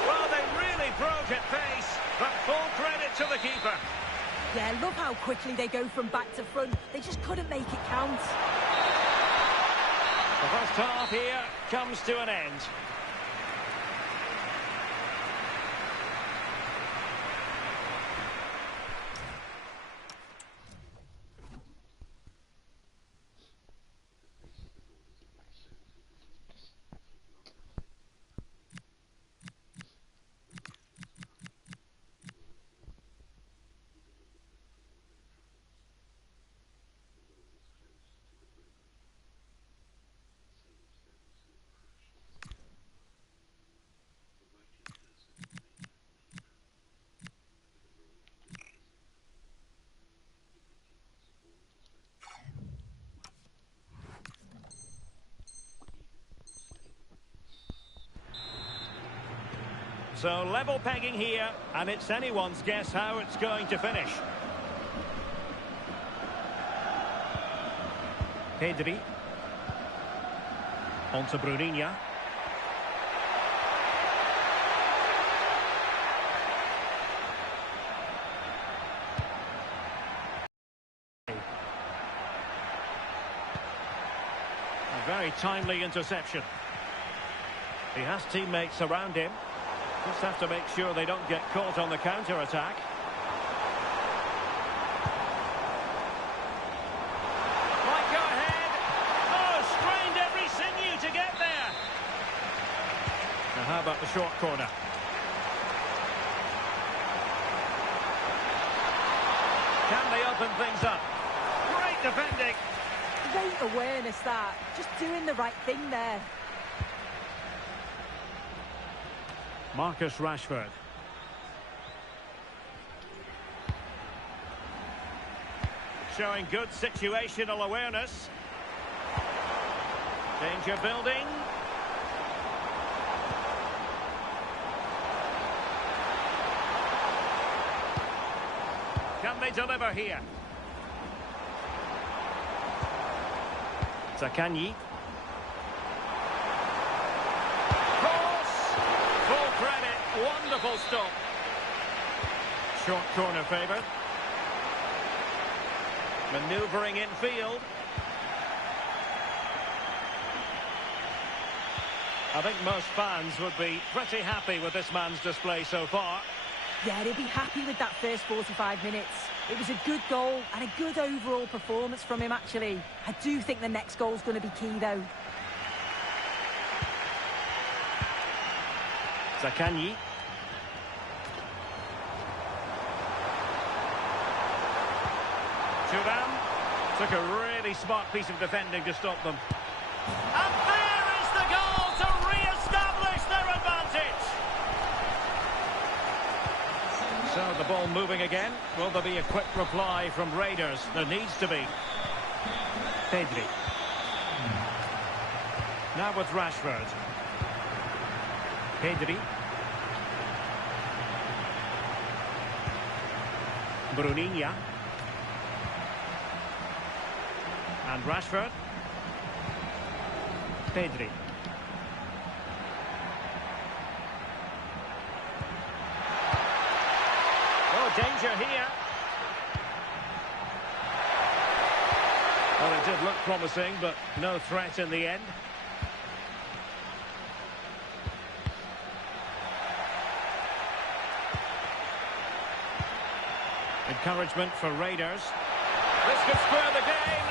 Well, they really broke at pace, but full credit to the keeper. Yeah, love how quickly they go from back to front. They just couldn't make it count. The first half here comes to an end. So level pegging here, and it's anyone's guess how it's going to finish. Pedri. On to Bruninha. A very timely interception. He has teammates around him. Just have to make sure they don't get caught on the counter-attack. Might go ahead. Oh, strained every sinew to get there. Now how about the short corner? Can they open things up? Great defending. Great awareness, that. Just doing the right thing there. Marcus Rashford. showing good situational awareness. Danger building. Can they deliver here? Zakanyi. Cross! Full credit. Wonderful stop. Short corner favoured. Manoeuvring infield. I think most fans would be pretty happy with this man's display so far. Yeah, they'll be happy with that first 45 minutes. It was a good goal and a good overall performance from him, actually. I do think the next goal's going to be key, though. Zakanyi. Thuram took a really smart piece of defending to stop them. And there is the goal to re-establish their advantage. So the ball moving again. Will there be a quick reply from Raiders? There needs to be. Pedri. Now with Rashford. Pedri. Bruninha. And Rashford. Pedri. Oh, danger here. Well, it did look promising, but no threat in the end. Encouragement for Raiders. This could square the game.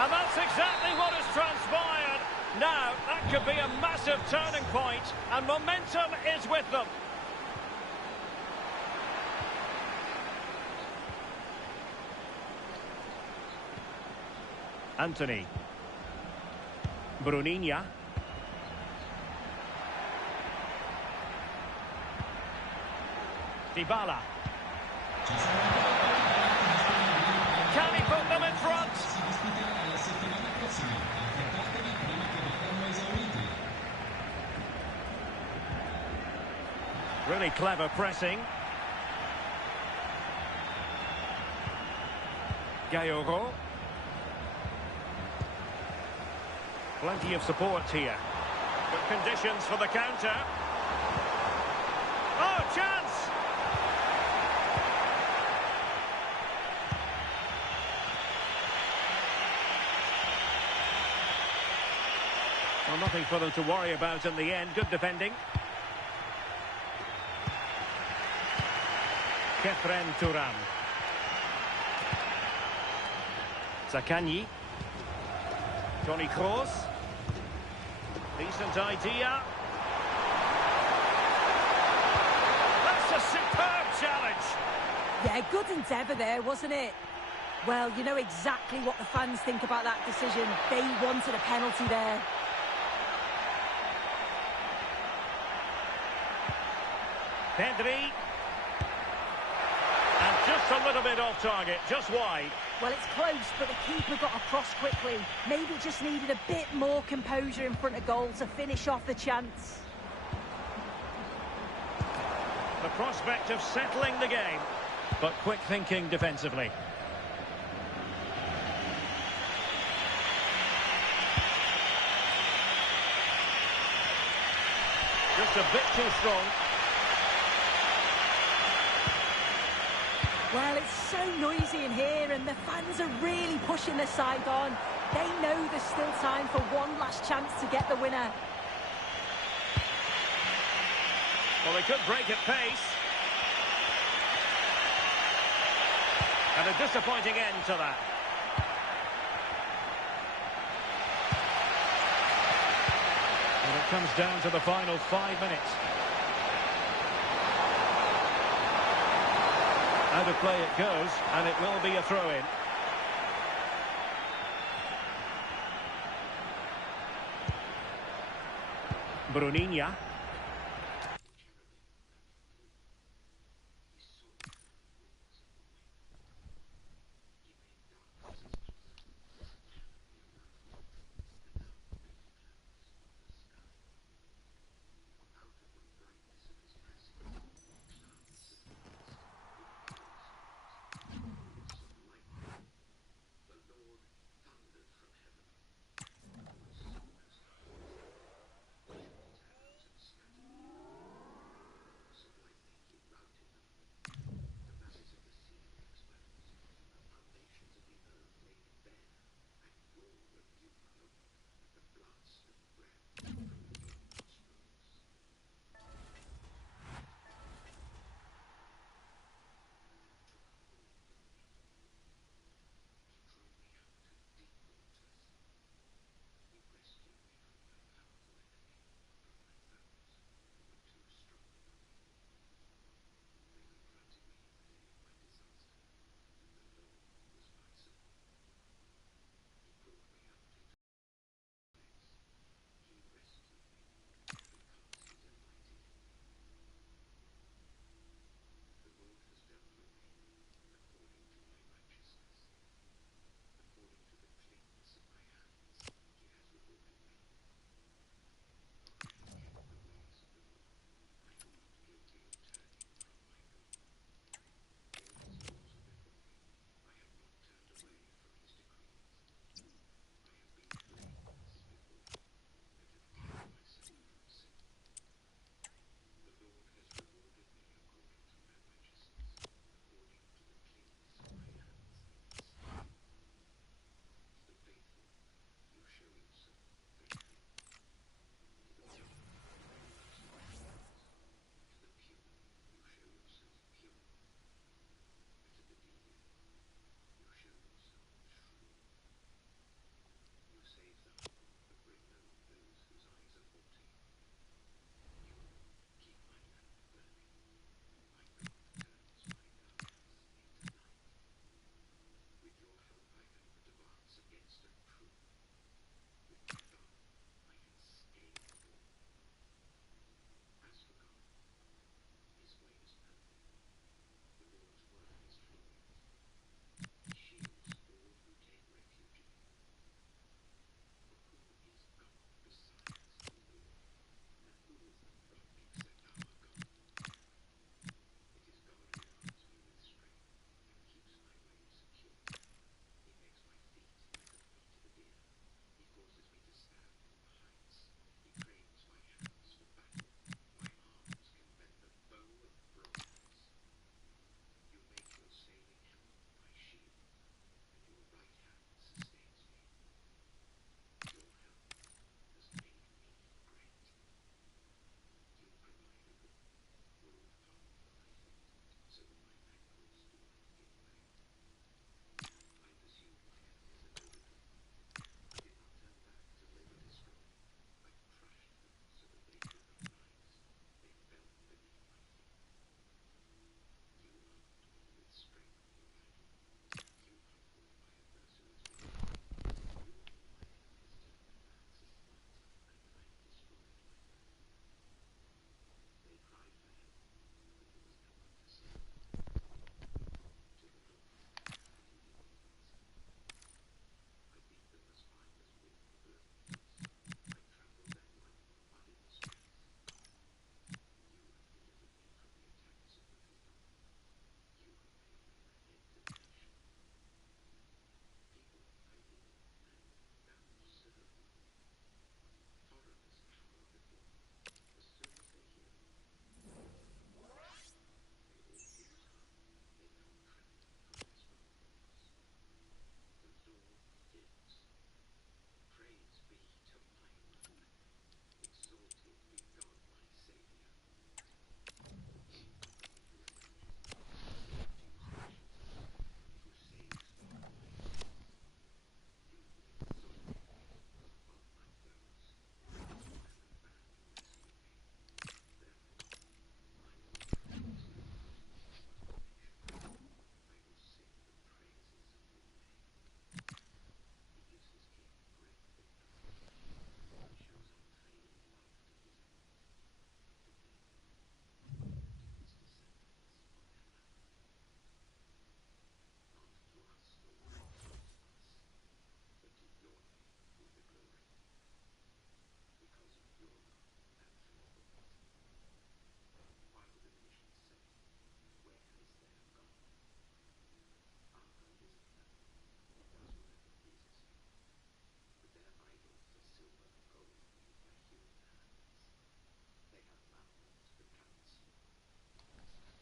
And that's exactly what has transpired. Now, that could be a massive turning point, and momentum is with them. Anthony. Bruninha. Dybala. Can he put them in front? Really clever pressing. Gayoro. Plenty of support here. Good conditions for the counter. Oh, chance! Well, nothing for them to worry about in the end. Good defending. Thuram. Zakanyi. Toni Kroos. Decent idea. That's a superb challenge. Yeah, good endeavour there, wasn't it? Well, you know exactly what the fans think about that decision. They wanted a penalty there. Pedri. And just a little bit off target, just wide. Well, it's close, but the keeper got across quickly. Maybe just needed a bit more composure in front of goal to finish off the chance. The prospect of settling the game, but quick thinking defensively. Just a bit too strong. Well, it's so noisy in here, and the fans are really pushing their side on. They know there's still time for one last chance to get the winner. Well, they could break at pace. And a disappointing end to that. And it comes down to the final 5 minutes. Out of play it goes, and it will be a throw-in. Bruninha.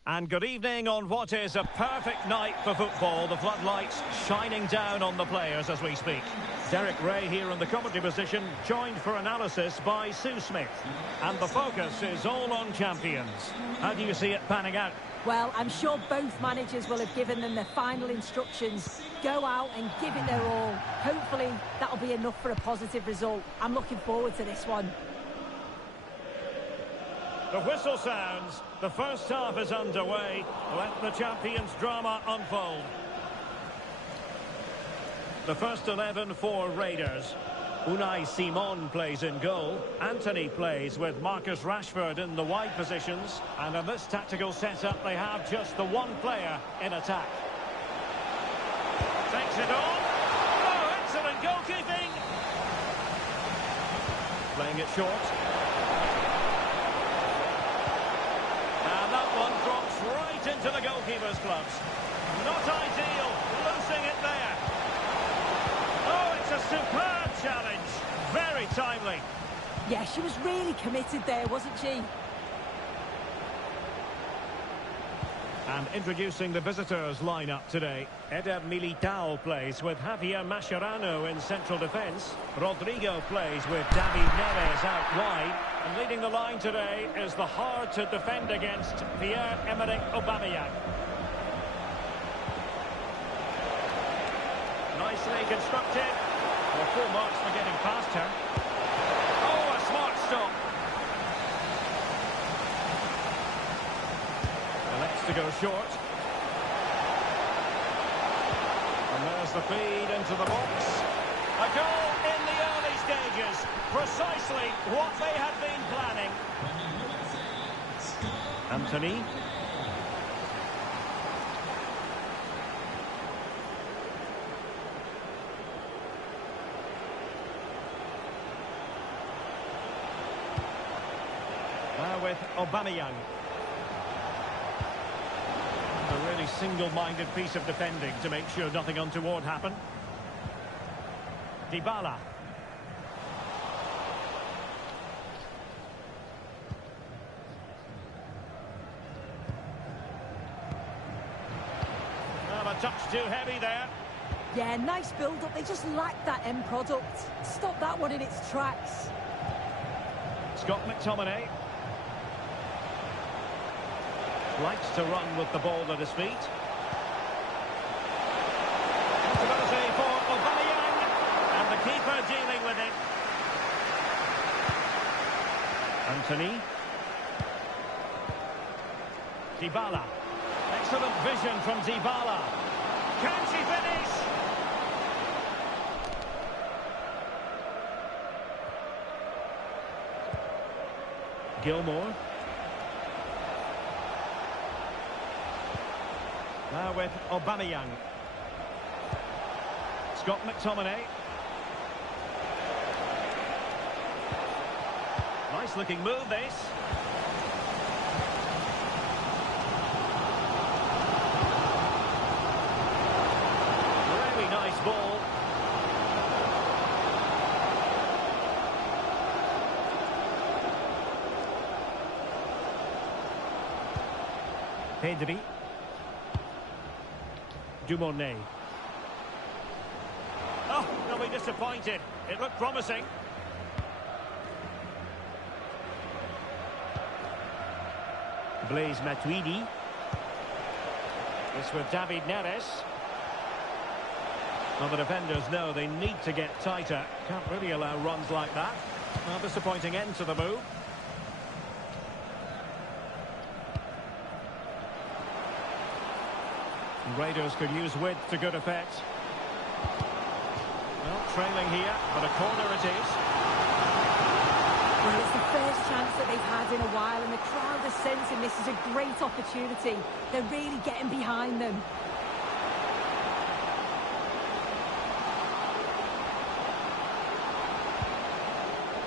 And good evening on what is a perfect night for football. The floodlights shining down on the players as we speak. Derek Ray here in the commentary position, joined for analysis by Sue Smith. And the focus is all on champions. How do you see it panning out? Well, I'm sure both managers will have given them their final instructions. Go out and give it their all. Hopefully, that'll be enough for a positive result. I'm looking forward to this one. The whistle sounds. The first half is underway. Let the champions' drama unfold. The first 11 for Raiders. Unai Simon plays in goal. Anthony plays with Marcus Rashford in the wide positions. And in this tactical setup, they have just the one player in attack. Takes it on. Oh, excellent goalkeeping. Playing it short. And that one drops right into the goalkeeper's gloves. Not ideal, losing it there. Oh, it's a superb challenge. Very timely. Yeah, she was really committed there, wasn't she? And introducing the visitors' lineup today. Eder Militao plays with Javier Mascherano in central defence. Rodrigo plays with David Neres out wide. And leading the line today is the hard-to-defend against Pierre-Emerick Aubameyang. Nicely constructed. Well, full marks for getting past her. Oh, a smart stop. Elects to go short. And there's the feed into the box. A goal in the early stages. Precisely what they had been planning. Anthony. Now with Aubameyang. A really single-minded piece of defending to make sure nothing untoward happened. Dybala. Well, a touch too heavy there. Yeah, nice build-up. They just lacked that end product. Stop that one in its tracks. Scott McTominay. Likes to run with the ball at his feet. Possibility for Aubameyang. And the keeper dealing with it. Anthony. Dybala. Excellent vision from Dybala. Can she finish? Gilmore. Now with Aubameyang. Scott McTominay. Nice looking move this. Very nice ball. Pedri. Dumornay. Oh, they'll be disappointed. It looked promising. Blaise Matuidi. This with David Neres. Well, the defenders know they need to get tighter. Can't really allow runs like that. Well, disappointing end to the move. Raiders could use width to good effect. Well, trailing here, but a corner it is. Well, it's the first chance that they've had in a while, and the crowd are sensing this is a great opportunity. They're really getting behind them.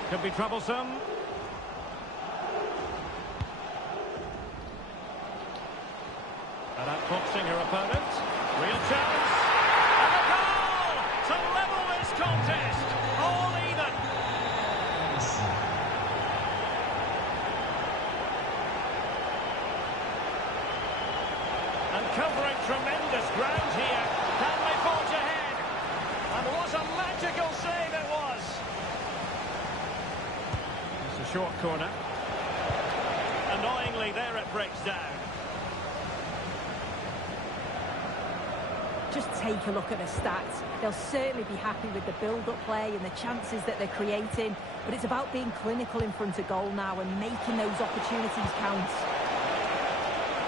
Could be troublesome. And outboxing her opponent. Real chance. And a goal to level this contest. All even. short corner. Annoyingly, there it breaks down. Just take a look at the stats. They'll certainly be happy with the build-up play and the chances that they're creating, but it's about being clinical in front of goal now and making those opportunities count.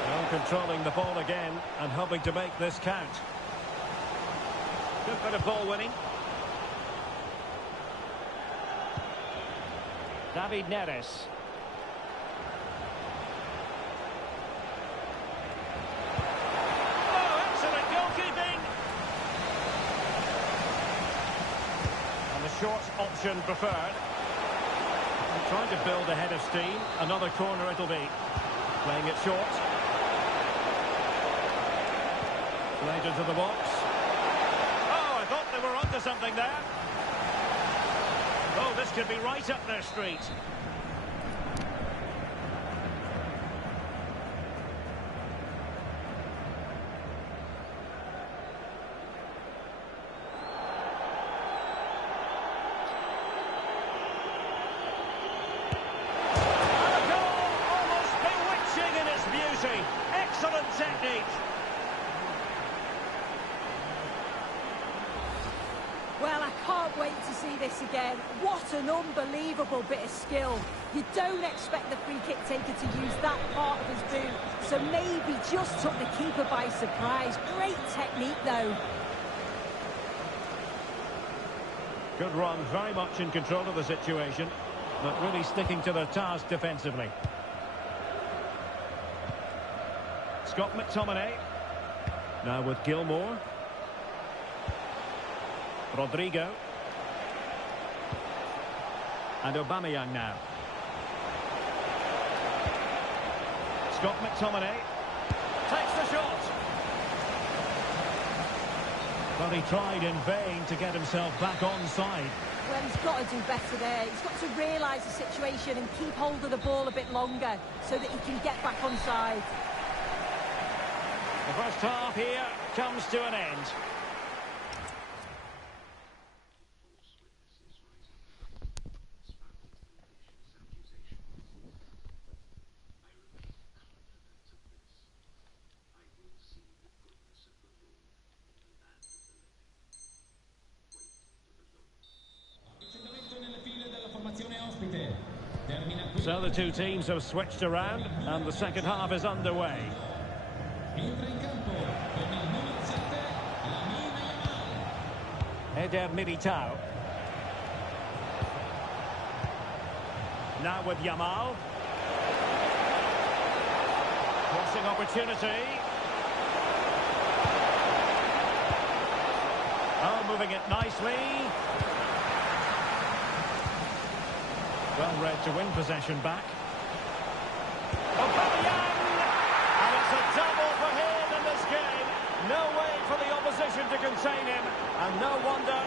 Well, controlling the ball again and hoping to make this count. Good bit of ball winning. David Neres. Oh, excellent goalkeeping! And the short option preferred. Trying to build a head of steam. Another corner it'll be. Playing it short. Played into the box. Oh, I thought they were onto something there. Oh, this could be right up their street. And a goal, almost bewitching in its beauty. Excellent technique. Well, I can't wait to see this again. What an unbelievable bit of skill. You don't expect the free kick taker to use that part of his boot, so maybe just took the keeper by surprise. Great technique, though. Good run, very much in control of the situation, but really sticking to their task defensively. Scott McTominay. Now with Gilmore. Rodrigo. And Aubameyang now. Scott McTominay takes the shot. But he tried in vain to get himself back onside. Well, he's got to do better there. He's got to realise the situation and keep hold of the ball a bit longer so that he can get back onside. The first half here comes to an end. So the two teams have switched around and the second half is underway. Eder Militao. Now with Yamal. Crossing opportunity. Oh, moving it nicely. Well read to win possession back. Aubameyang! And it's a double for him in this game. No way for the opposition to contain him. And no wonder.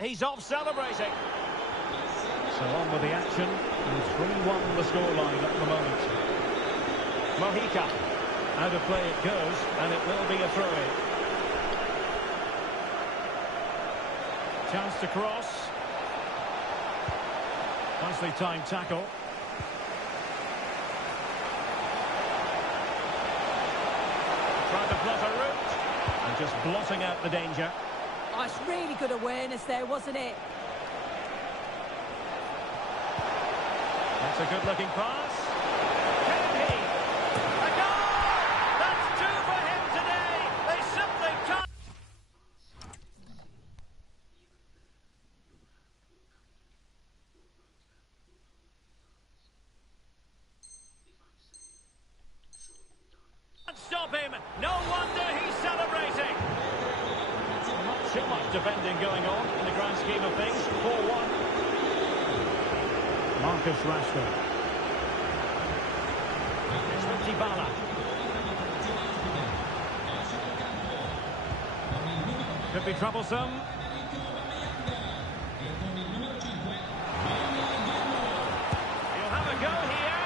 He's off celebrating. So on with the action. And 3-1 the scoreline at the moment. Mojica. Out of play it goes, and it will be a throw-in. Chance to cross. Nicely timed tackle. Trying to block a route. And just blotting out the danger. Oh, it's really good awareness there, wasn't it? That's a good-looking pass. Can he? A goal! That's two for him today. They simply can't. Stop him. No wonder he's celebrating. Not too much defending going on in the grand scheme of things. 4-1. Marcus Rashford. It's with Dybala. Could be troublesome. He'll have a go here.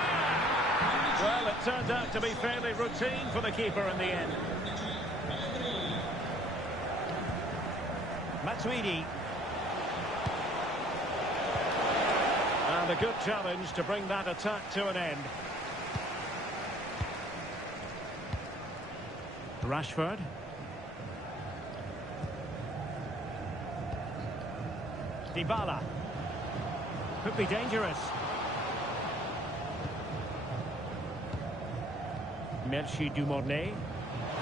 Well, it turned out to be fairly routine for the keeper in the end. Matuidi. And a good challenge to bring that attack to an end. Rashford. Dybala. Could be dangerous. Merci Dumornay.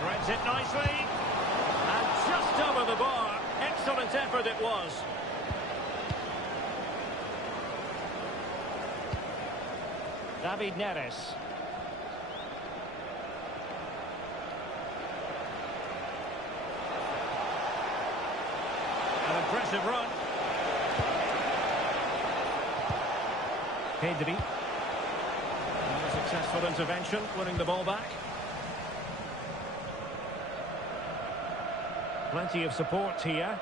Threads it nicely. And just over the bar. Excellent effort it was. David Neres. An impressive run. Pedri. A successful intervention, winning the ball back. Plenty of support here.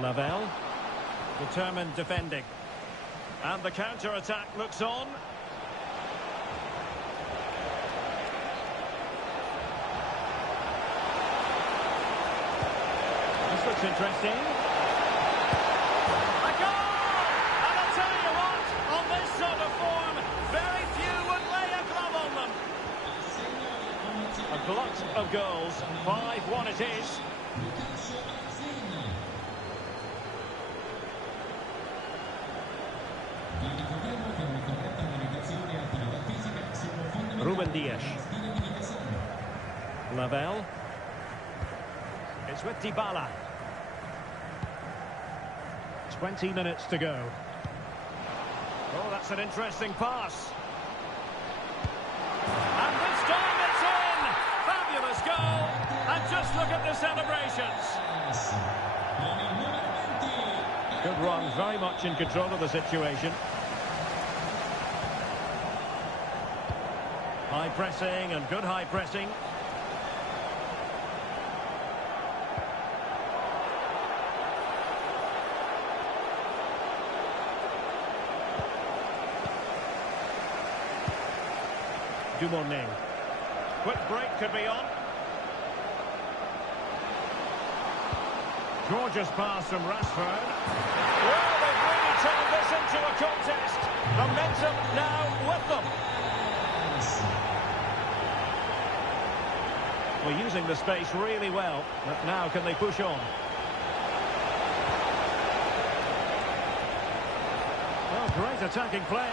Lavelle. Determined defending. And the counter-attack looks on. This looks interesting. A goal! And I'll tell you what, on this sort of form, very few would lay a glove on them. A glut of goals. 5-1 it is. Ruben Dias. Lavelle. It's with Dybala. 20 minutes to go. Oh, that's an interesting pass. And this time it's in! Fabulous goal! And just look at the celebrations. Good run, very much in control of the situation. High pressing and good high pressing. Dumornay. Quick break could be on. Gorgeous pass from Rashford. Well, they've really turned this into a contest. Momentum now with them. Well, using the space really well, but now can they push on? Well, great attacking play.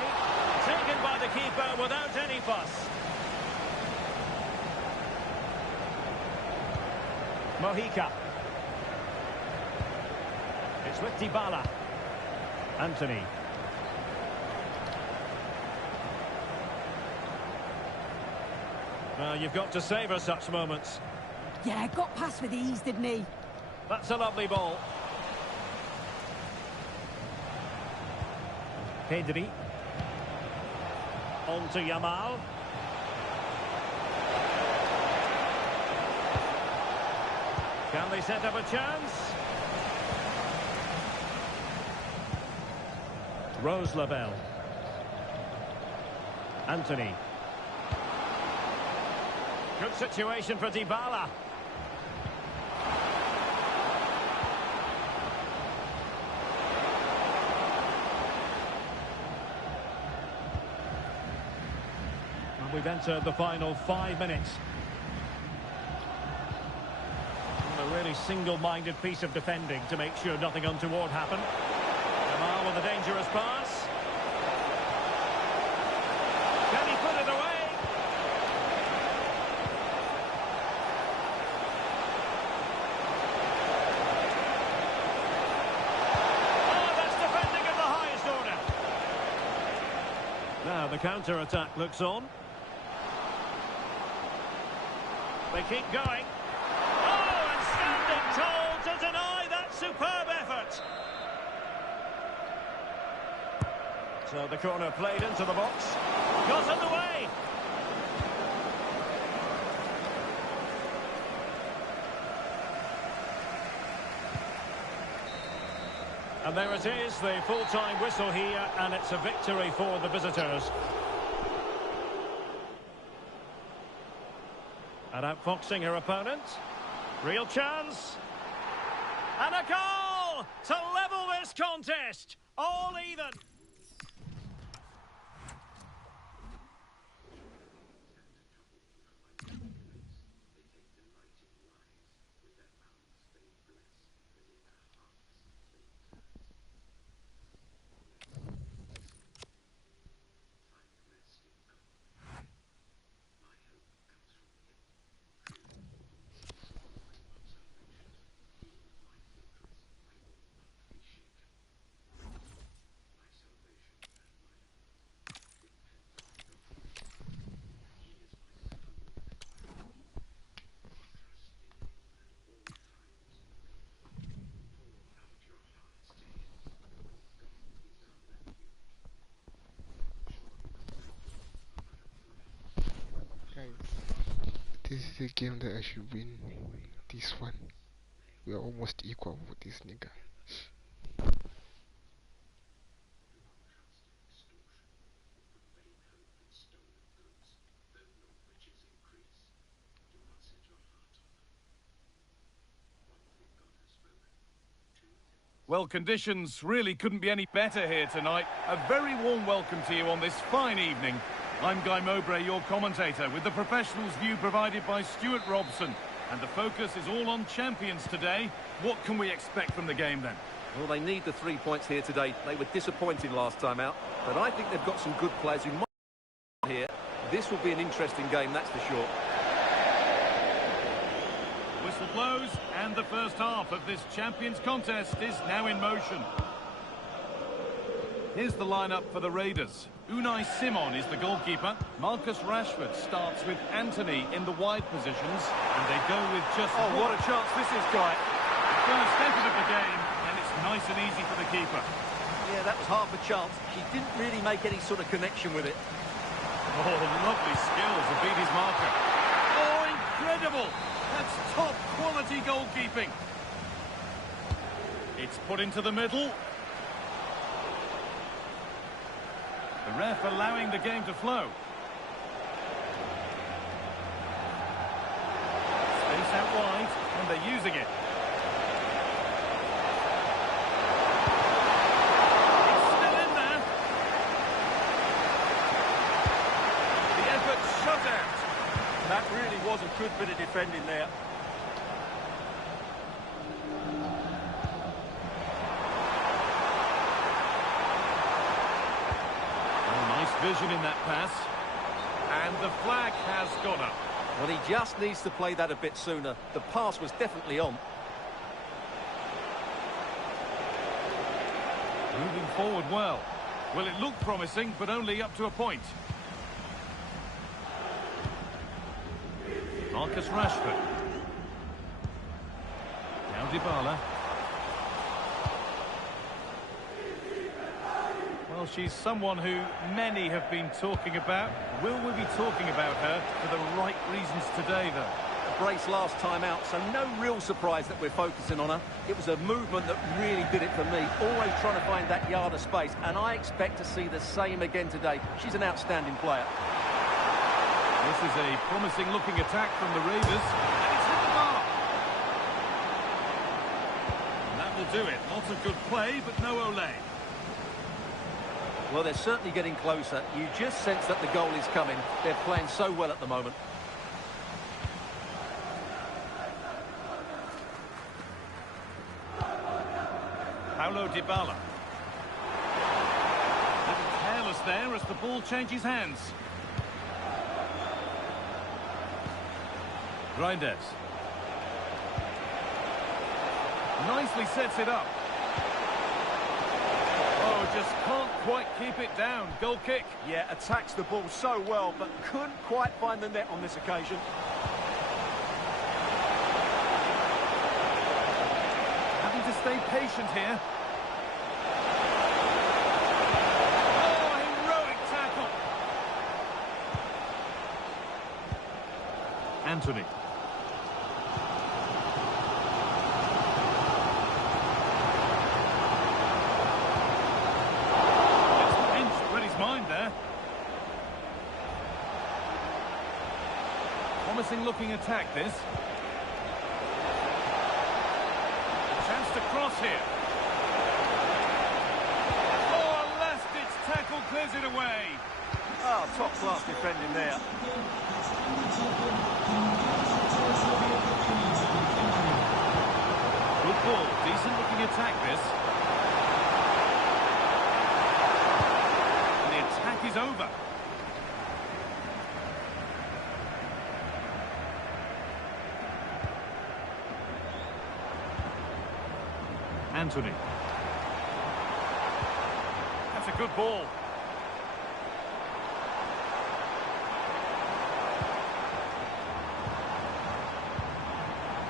Taken by the keeper without any fuss. Mojica. It's with Dybala. Anthony. Well, you've got to savour such moments. Yeah, got past with ease, didn't he? That's a lovely ball. Pedri. On to Yamal. Can they set up a chance? Rose Lavelle. Anthony. Good situation for Dybala. And we've entered the final 5 minutes. A really single-minded piece of defending to make sure nothing untoward happened. Yamal with a dangerous pass. Can he put it away? Oh, that's defending at the highest order. Now the counter-attack looks on. They keep going. Told to deny that superb effort. So the corner played into the box. Got in the way. And there it is, the full-time whistle here, and it's a victory for the visitors. And outfoxing her opponent. Real chance. And a goal to level this contest. All even. This is a game that I should win. This one. We are almost equal with this nigga. Well, conditions really couldn't be any better here tonight. A very warm welcome to you on this fine evening. I'm Guy Mowbray, your commentator, with the professionals' view provided by Stuart Robson. And the focus is all on champions today. What can we expect from the game then? Well, they need the 3 points here today. They were disappointed last time out, but I think they've got some good players who might here. This will be an interesting game, that's for sure. Whistle blows, and the first half of this champions contest is now in motion. Here's the lineup for the Raiders. Unai Simon is the goalkeeper. Marcus Rashford starts with Anthony in the wide positions, and they go with just... Oh, what a chance this is, Guy. First effort of the game, and it's nice and easy for the keeper. Yeah, that was half a chance. She didn't really make any sort of connection with it. Oh, lovely skills to beat his marker. Oh, incredible! That's top quality goalkeeping. It's put into the middle. The ref allowing the game to flow. Space out wide, and they're using it. It's still in there. The effort shut out. That really was a good bit of defending there. Vision in that pass, and the flag has gone up. Well, he just needs to play that a bit sooner. The pass was definitely on. Moving forward well. Well, it looked promising, but only up to a point. Marcus Rashford. Now Dybala. Well, she's someone who many have been talking about. Will we be talking about her for the right reasons today, though? A brace last time out, so no real surprise that we're focusing on her. It was a movement that really did it for me, always trying to find that yard of space, and I expect to see the same again today. She's an outstanding player. This is a promising-looking attack from the Raiders, and it's hit the bar. And that will do it. Lots of good play, but no Olé. Well, they're certainly getting closer. You just sense that the goal is coming. They're playing so well at the moment. Paulo Dybala. A little careless there as the ball changes hands. Reinders. Nicely sets it up. Oh, just can't quite keep it down. Goal kick. Yeah, attacks the ball so well, but couldn't quite find the net on this occasion. Having to stay patient here. Oh, heroic tackle. Anthony. promising looking attack, this. Chance to cross here. Oh, a last-ditch tackle clears it away. Oh, top-class defending there. Good ball, decent looking attack, this. And the attack is over. Anthony. That's a good ball.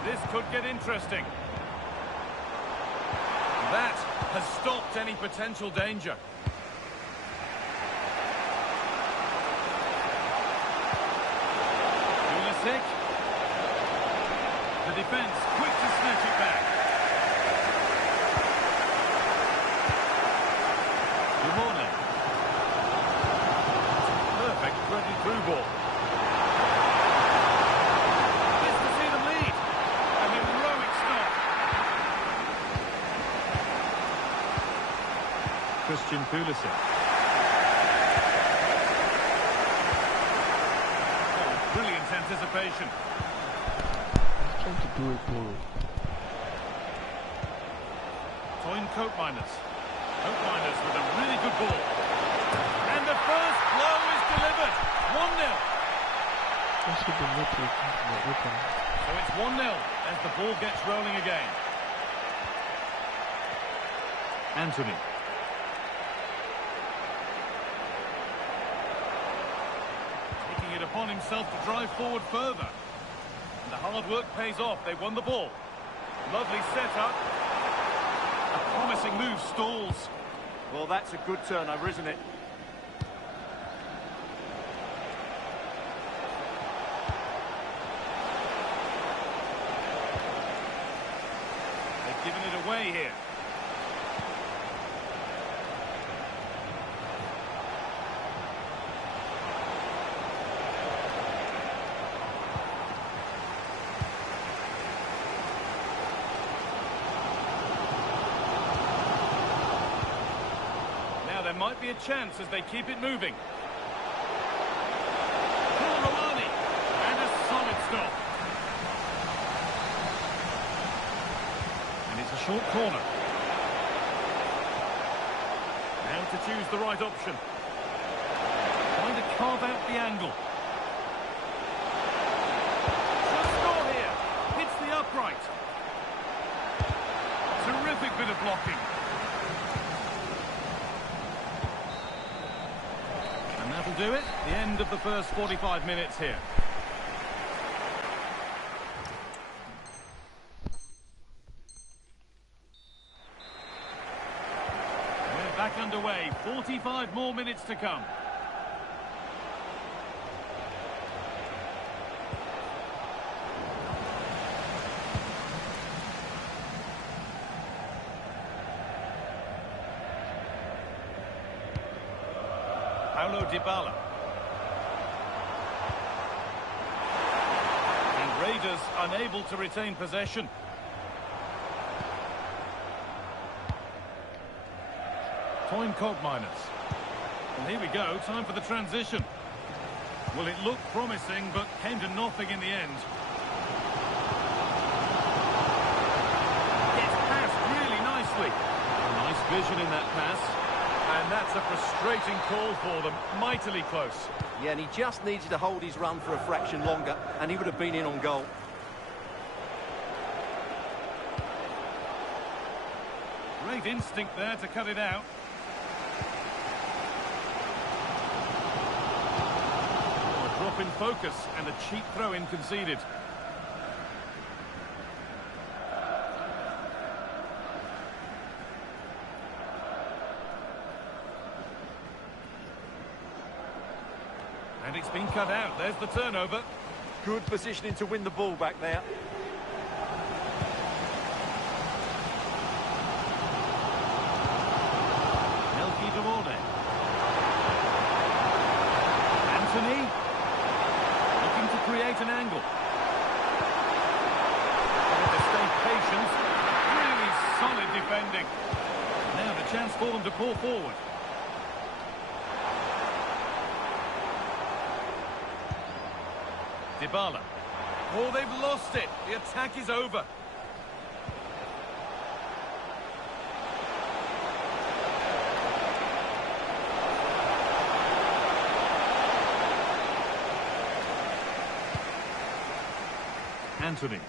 This could get interesting. That has stopped any potential danger. Pulisic. The defence quick to snatch it back. Perfect threaded through ball. This to see them lead. A heroic stop. Christian Pulisic. Oh, brilliant anticipation. He's trying to do it, Polo. Toyn Coatminers. Coatminers with a really good ball. And the first blow is delivered. 1-0. That's what the network is open. So it's 1-0 as the ball gets rolling again. Anthony. Taking it upon himself to drive forward further. And the hard work pays off. They won the ball. Lovely setup. A promising move stalls. Well, that's a good turnover, isn't it? They've given it away here. There might be a chance as they keep it moving. Kulrawani, and a solid stop. And it's a short corner. Now to choose the right option. Trying to carve out the angle. Should score here. Hits the upright. Terrific bit of blocking. That'll do it. The end of the first 45 minutes here. We're back underway. 45 more minutes to come. Dybala. And Raiders unable to retain possession. Toyn Coatminers. And here we go, time for the transition. Well, it looked promising, but came to nothing in the end. It's passed really nicely. Nice vision in that pass. And that's a frustrating call for them. Mightily close. Yeah, and he just needed to hold his run for a fraction longer, and he would have been in on goal. Great instinct there to cut it out. Oh, a drop in focus and a cheap throw-in conceded. And it's been cut out. There's the turnover. Good positioning to win the ball back there. Anthony looking to create an angle. moving. Now the chance for them to pull forward. Dybala. Oh, they've lost it. The attack is over. Anthony.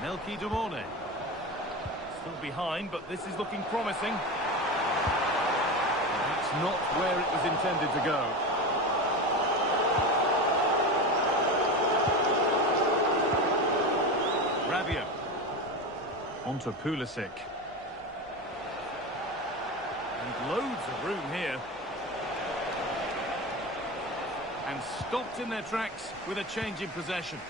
Melky Demone. Still behind, but this is looking promising. That's not where it was intended to go. Rabiot. Onto Pulisic. And loads of room here. And stopped in their tracks with a change in possession.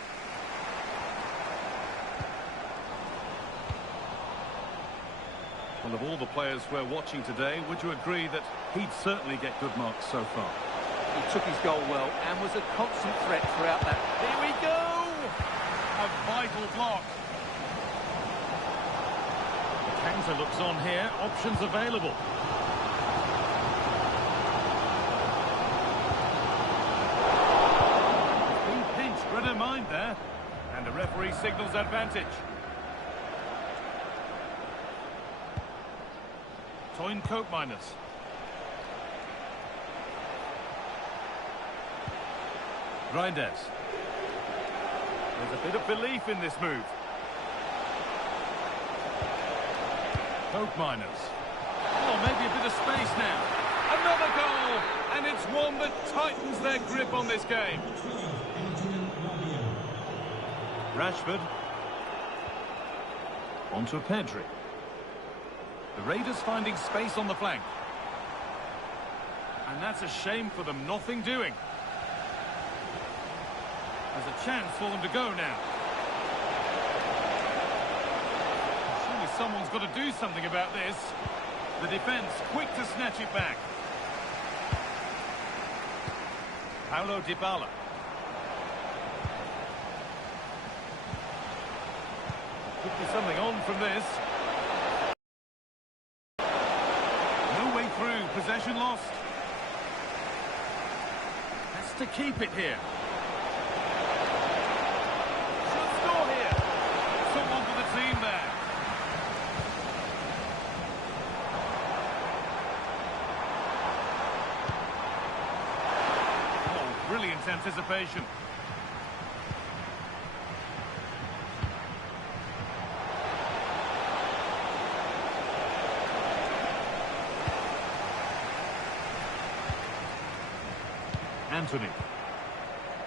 Well, of all the players we're watching today, would you agree that he'd certainly get good marks so far? He took his goal well and was a constant threat throughout that. Here we go! A vital block. The counter looks on here. Options available. Being pinched, read her mind there. And the referee signals advantage. Toyn Koopmeiners. Reinders. There's a bit of belief in this move. Koopmeiners. Oh, maybe a bit of space now. Another goal! And it's one that tightens their grip on this game. Rashford. Onto Pedri. The Raiders finding space on the flank. And that's a shame for them, nothing doing. There's a chance for them to go now. Surely someone's got to do something about this. The defence quick to snatch it back. Paulo Dybala. Could be something on from this. No way through, possession lost. Has to keep it here. Should score here. Someone for the team there. Oh, brilliant anticipation. Anthony.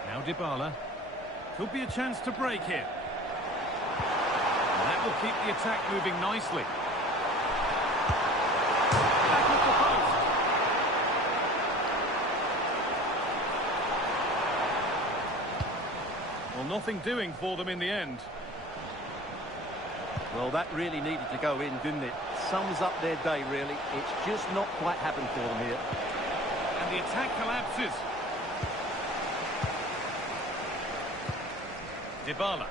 Now Dybala. Could be a chance to break here. And that will keep the attack moving nicely. Back with the post. Well, nothing doing for them in the end. Well, that really needed to go in, didn't it? Sums up their day, really. It's just not quite happened for them here. And the attack collapses. Dybala.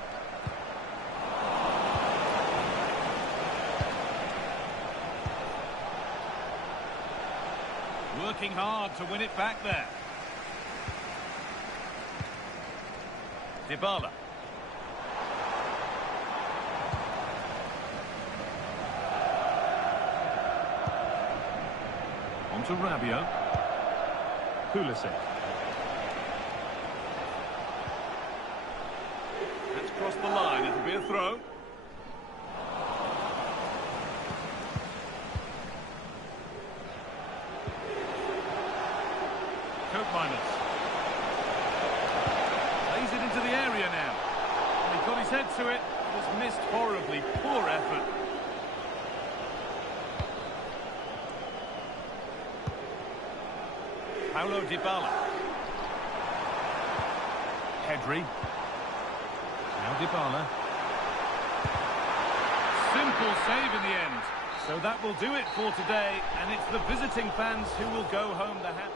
Working hard to win it back there. Dybala. On to Rabiot. Pulisic. Across the line, it'll be a throw. Koopmeiners. Plays it into the area now. And he got his head to it. It was missed horribly. Poor effort. Paulo Dybala. Pedri. Now Dybala. Simple save in the end. So that will do it for today, and it's the visiting fans who will go home the happy.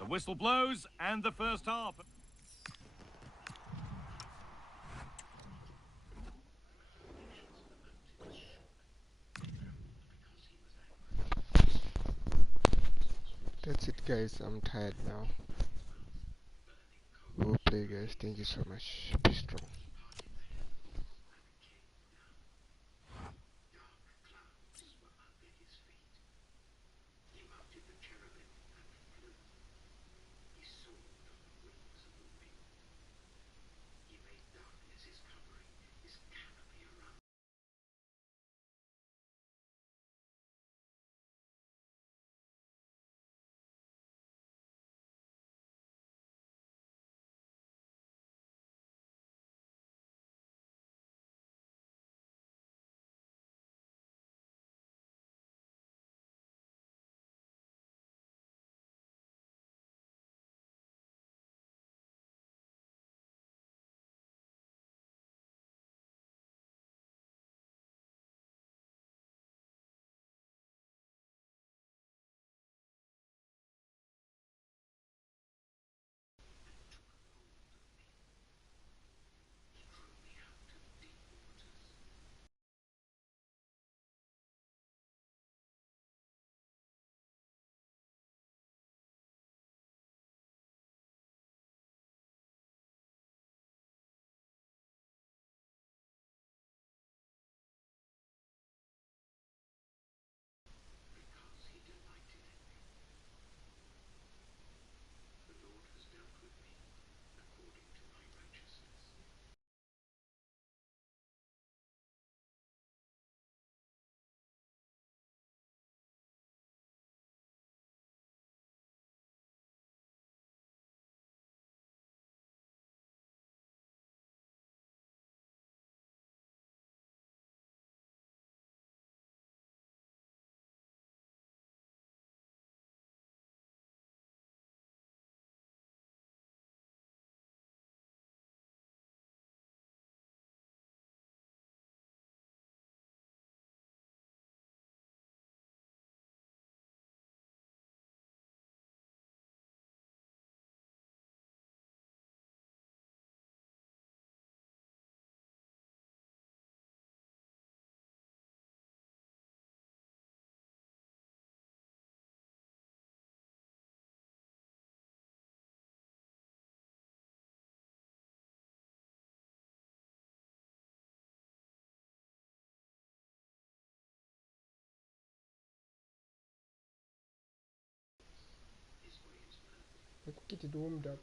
The whistle blows, and the first half. Guys, I'm tired now. We'll play, guys. Thank you so much. Be strong. Let's get it warmed up.